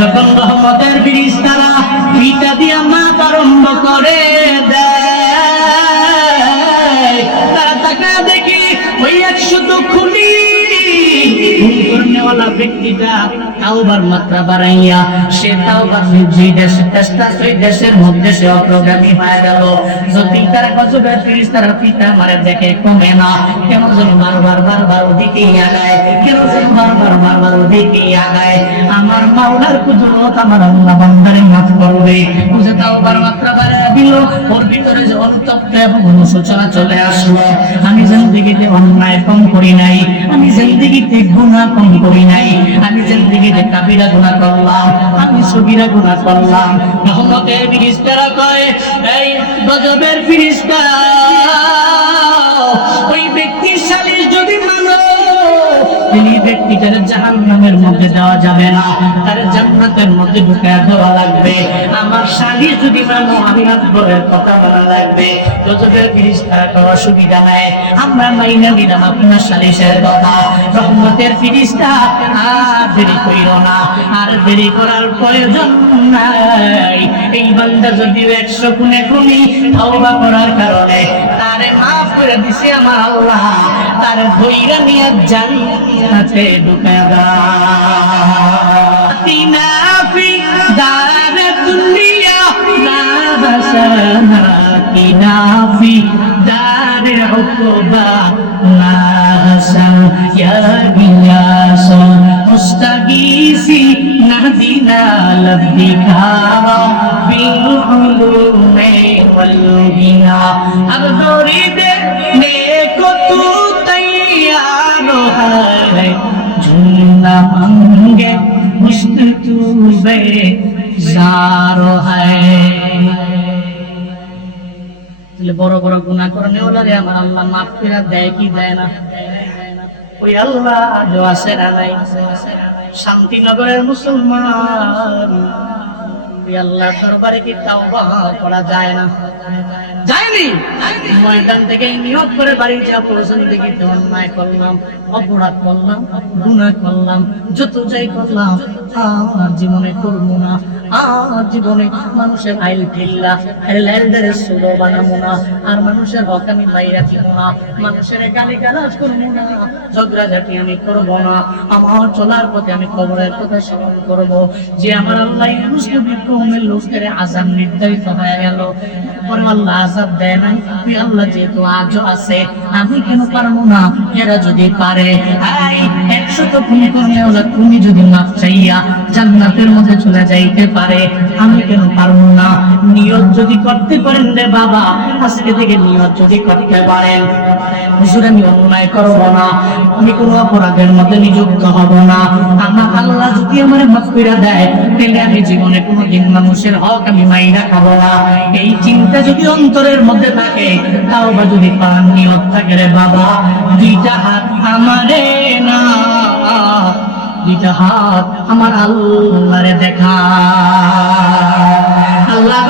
যখন রহমতের ফেরেশতারা ফিতা দিয়া মাপ আরম্ভ করে দেয়, তারা তাকায় দেখি ওই 100 তো খুনি করনেওয়ালা ব্যক্তিটা তাওবার মাত্রা বাড়াইয়া সে তাওবার যে দেশের মধ্যে সে অগ্রগামী হয়ে গেল। যদি তারা গজবের ফেরেশতারা ফিতা মারে দেখে কমে না, কেন যেন বারবার ওদিকেই আগায়, কেন যেন বারবার ওদিকেই আগায়। আমার মাওলার কুদরত আমার আল্লাহ বান্দারে মাফ করবে। বুঝে তাওবার মাত্রা বাড়াইয়া দিল, ওর ভিতরে যে অনুতপ্ত এবং অনুশোচনা চলে আসলো। আমি জিন্দেগিতে অন্যায় কম করি নাই, আমি জিন্দেগিতে গুনাহ কম করি নাই, আমি জিন্দেগিতে কাবিরা গুনাহ করলাম, আমি সগীরা গুনাহ করলাম। রহমতের ফেরেশতারা কয় এই গজবের ফেরেশতা, ওই ব্যক্তির সালিশ যদি মানো তিনি ব্যক্তিটার জাহান্নামের মধ্যে দেওয়া যাবে না, তার জান্নাতের মধ্যে ঢুকায় দেওয়া লাগবে। আমার সালিশ যদি মানো আমি আকবরের কথা বলা লাগবে। গজবের ফেরেশতারা কোনো অসুবিধা নাই, আমরা মাইনা নিলাম আপনার সালিশের কথা। রহমতের ফেরেশতা আর দেরি কইরো না, আর দেরি করার প্রয়োজন নাই। এই বান্দা যদি 100 গুণে খুনি তওবা করার কারণে তারে মাফ করে দিছে আমার আল্লাহ, তার ধইরা নিয়ে জান্নাতে ঢুকায় দাও। তিনা ফি দার দুনিয়া না হাসানা, তিনা ফি দার উকবা না হাসান, ইয়া গিয়াস মুস্তাগীসি নাহদিনা লব্বিকা বিল উলুমি ওয়াল গিনা। अब दौरीदे नेको तू तैयार है, झूला मांगे मुश्त तू बेजार है। বড় বড় গুনাহ করনে ওলারে আমার আল্লাহ মাফ করে দেয় কি দেয় না? ওই আল্লাহ যে আছে না নাই? শান্তিনগরের মুসলমান আল্লাহর দরবারে কি তাওবা করা যায় না? যায়নি। ময়দান থেকে নিয়ত করে বাড়ি যা পৌঁছান দেখি তো অন্যায় করলাম, অপরাধ করলাম, গুনাহ করলাম, যত যাই করলাম আর জীবনে করবো না, আর জীবনে মানুষের আইল ঠিল্লা আইলের সুলো বানাবো না, আর মানুষের হক আমি বাইরে দিব না, মানুষের গালি গালাজ করবো না, ঝগড়াঝাটি আমি করবো না, আমার চলার পথে আমি কবরের কথা স্মরণ করবো। যে আমার আল্লাহ মুসলিমের কওমের লোকদের আযাব নির্ধারিত হয়ে গেল, পরে আল্লাহ আযাব দেয় নাই, তুই আল্লাহ যেহেতু আজও আছে, আমি কেন পারবো না? এরা যদি পারে, 100 খুন করলে ওরা তুমি যদি মাফ চাইয়া জান্নাতের মধ্যে চলে যাইতে পারে, আমি কেন পারবো না? নিয়ত যদি করতে পারেন রে বাবা, আজকে থেকে নিয়ত যদি করতে পারেন, হুজুর আমি অন্যায় করব না, আমি কোনো অপরাধের মধ্যে নিযুক্ত হব না, আমার আল্লাহ যদি আমারে মাফ করে দেয়, তাহলে আমি জীবনে কোনোদিন মানুষের হক আমি মাইরা খাবো না। এই চিন্তা যদি অন্তরের মধ্যে থাকে, তাও বা যদি পান নিয়ত থাকে রে বাবা, দুইটা হাত আমারে না, দুইটা হাত আমার আল্লাহরে দেখা। আল্লাহ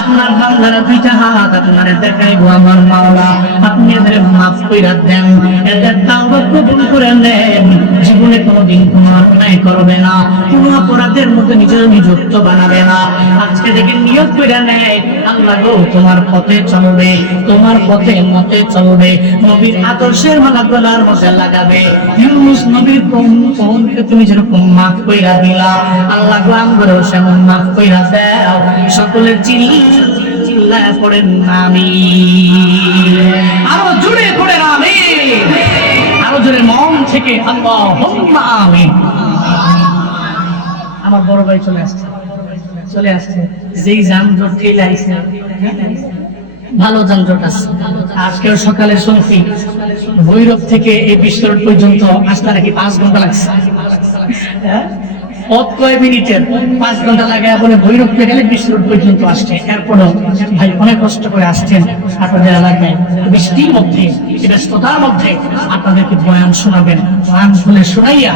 আপনার বান্দারা দুইটা হাত আপনারে দেখাইবো, আমার মাওলা আপনি এদের মাফ কইরা দেন, এদের তাওবা কবুল করে নেন, জীবনে কোনোদিন কোনো অন্যায় করবে না, কোনো অপরাধের মধ্যে নিজের নিযুক্ত বানাবে না। আজকে থেকে নিয়ত কইরা নেয়, আল্লাহ গো তোমার পথে চলবে, তোমার পথে মতে চলবে, নবীর আদর্শের মালা গলার মধ্যে লাগাবে। ইউনূস নবীর কওমকে তুমি যেরকম মাফ কইরা দিলা, আল্লাহ গো আমরাও সেমন মাফ কইরা দাও। সকলে চিল্লায় পড়েন আমিন, আরো জোরে পড়েন আমিন, আরো জোরে মন থেকে আল্লাহুম্মা আমিন। আমার বড় ভাই চলে আসছে, যেই যানজট ঠেলে আইছে, ভালো যানজট আছে। আজকেও সকালে শুনছি ভৈরব থেকে এই বিশ্ব রোড পর্যন্ত আসতে নাকি 5 ঘন্টা লাগছে। পথ কয় মিনিটের, 5 ঘন্টা লাগে বলে ভৈরব থেকে গেলে বিশ্ব রোড পর্যন্ত আসছে। এরপরও ভাই অনেক কষ্ট করে আসছেন আপনাদের এলাকায়, বৃষ্টির মধ্যে, ব্যস্ততার মধ্যে আপনাদেরকে বয়ান শোনাবেন, বয়ান শুনে শোনাইয়া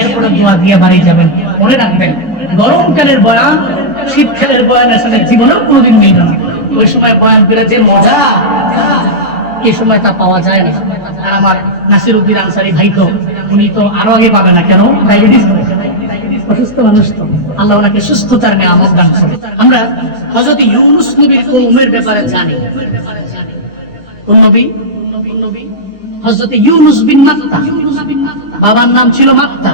এরপরে দোয়া দিয়ে বাড়ি যাবেন। মনে রাখবেন, গরমকালের বয়ান শীতকালের বয়ানের সাথে জীবনেও কোনোদিন মিলবে না। ওই সময় বয়ান করে যে মজা, এই সময় তা পাওয়া যায় না। আর আমার নাসিরউদ্দিন আনসারী ভাই তো, উনি তো আরো আগে পাবে না, কেন? ডায়াবেটিস, অসুস্থ মানুষ তো, আল্লাহ ওনাকে সুস্থতার নিয়ামত দান করে। আমরা হযরত ইউনূস নবীর কওমের ব্যাপারে জানি। কোন নবী? হযরত ইউনূস বিন মাত্তা, বাবার নাম ছিল মাত্তা,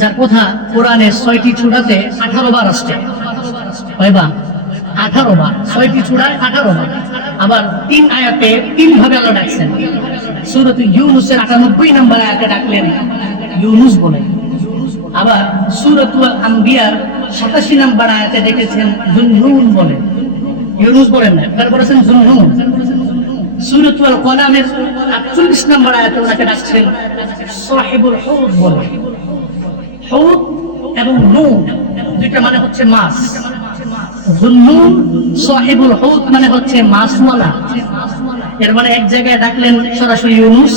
যার কথা কোরআনে 6টি সূরাতে 18 বার আসছে। কয়বার? 18 বার। 6টি সূরায় 18 বার। আবার 3 আয়াতে 3 ভাবে আল্লাহ ডাকছেন। সূরাত ইউনূসের 98 নম্বর আয়াতে ডাকলেন ইউনূস বলে। আবার সূরাতুল আম্বিয়ার 87 নম্বর আয়াতে ডেকেছেন যুন্নুন বলে, ইউনূস বলেন না, তারপর বলেছেন যুন্নুন। সূরাতুল কলামের 48 নম্বর আয়াতে ওনাকে ডাকছেন সাহিবুল হুদ বলে। হুদ এবং নুন দুইটা মানে হচ্ছে মাছ। যুন্নুন সাহিবুল হুদ মানে হচ্ছে মাছওয়ালা। এর মানে এক জায়গায় ডাকলেন সরাসরি ইউনূস,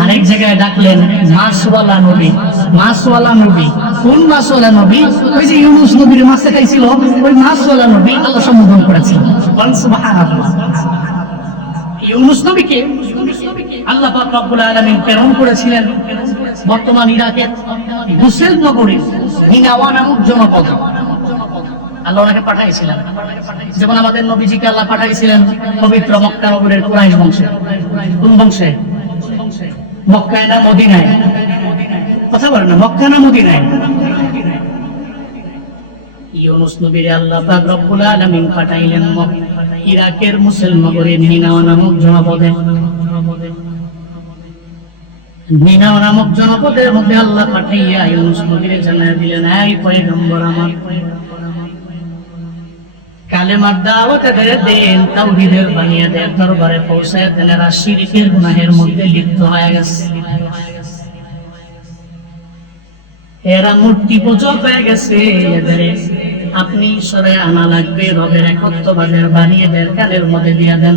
আর এক জায়গায় ডাকলেন মাছওয়ালা নবী। মাছওয়ালা নবী, কোন মাছওয়ালা নবী? ওই যে ইউনূস নবীর মাছ খাইছিল, ওই মাছওয়ালা নবী আল্লাহ সম্বোধন করেছেন। সুবহানাল্লাহ। ইউনূস নবীকে আল্লাহ পাক রব্বুল আলামিন প্রেরণ করেছিলেন বর্তমান ইরাকের বুসেল নগরীর নিনাওয়া নামক জনপদে। আল্লাহ ওনাকে পাঠাইছিলেন, যেমন আমাদের নবীজিকে আল্লাহ পাঠাইছিলেন পবিত্র মক্কা নগরের কুরাইশ বংশে। কোন বংশে? মক্কায় না মদিনায়? কথা বলেন না, মক্কা না মদিনায়? ইউনূস নবীরে আল্লাহ পাক রব্বুল আলামিন পাঠাইলেন ইরাকের মুসেল নগরীর নিনাওয়া নামক জনপদে। নিনাওয়া নামক জনপদের মধ্যে আল্লাহ পাঠাইয়া ইউনূস নবীরে জানাইয়া দিলেন, এই পয়গম্বর আমার, কালেমার দাওয়াত দেন, তাওহীদের বানিয়ে দেন, দরবারে পৌঁছায় দেন। এরা শিরকের গুনাহের মধ্যে লিপ্ত হয়ে গেছে, এরা মূর্তি পূজক হয়ে গেছে। এদের আপনি সরে আনা লাগবে, রবের একত্ববাদের বানিয়ে দেন, কানের মধ্যে দিয়ে দেন।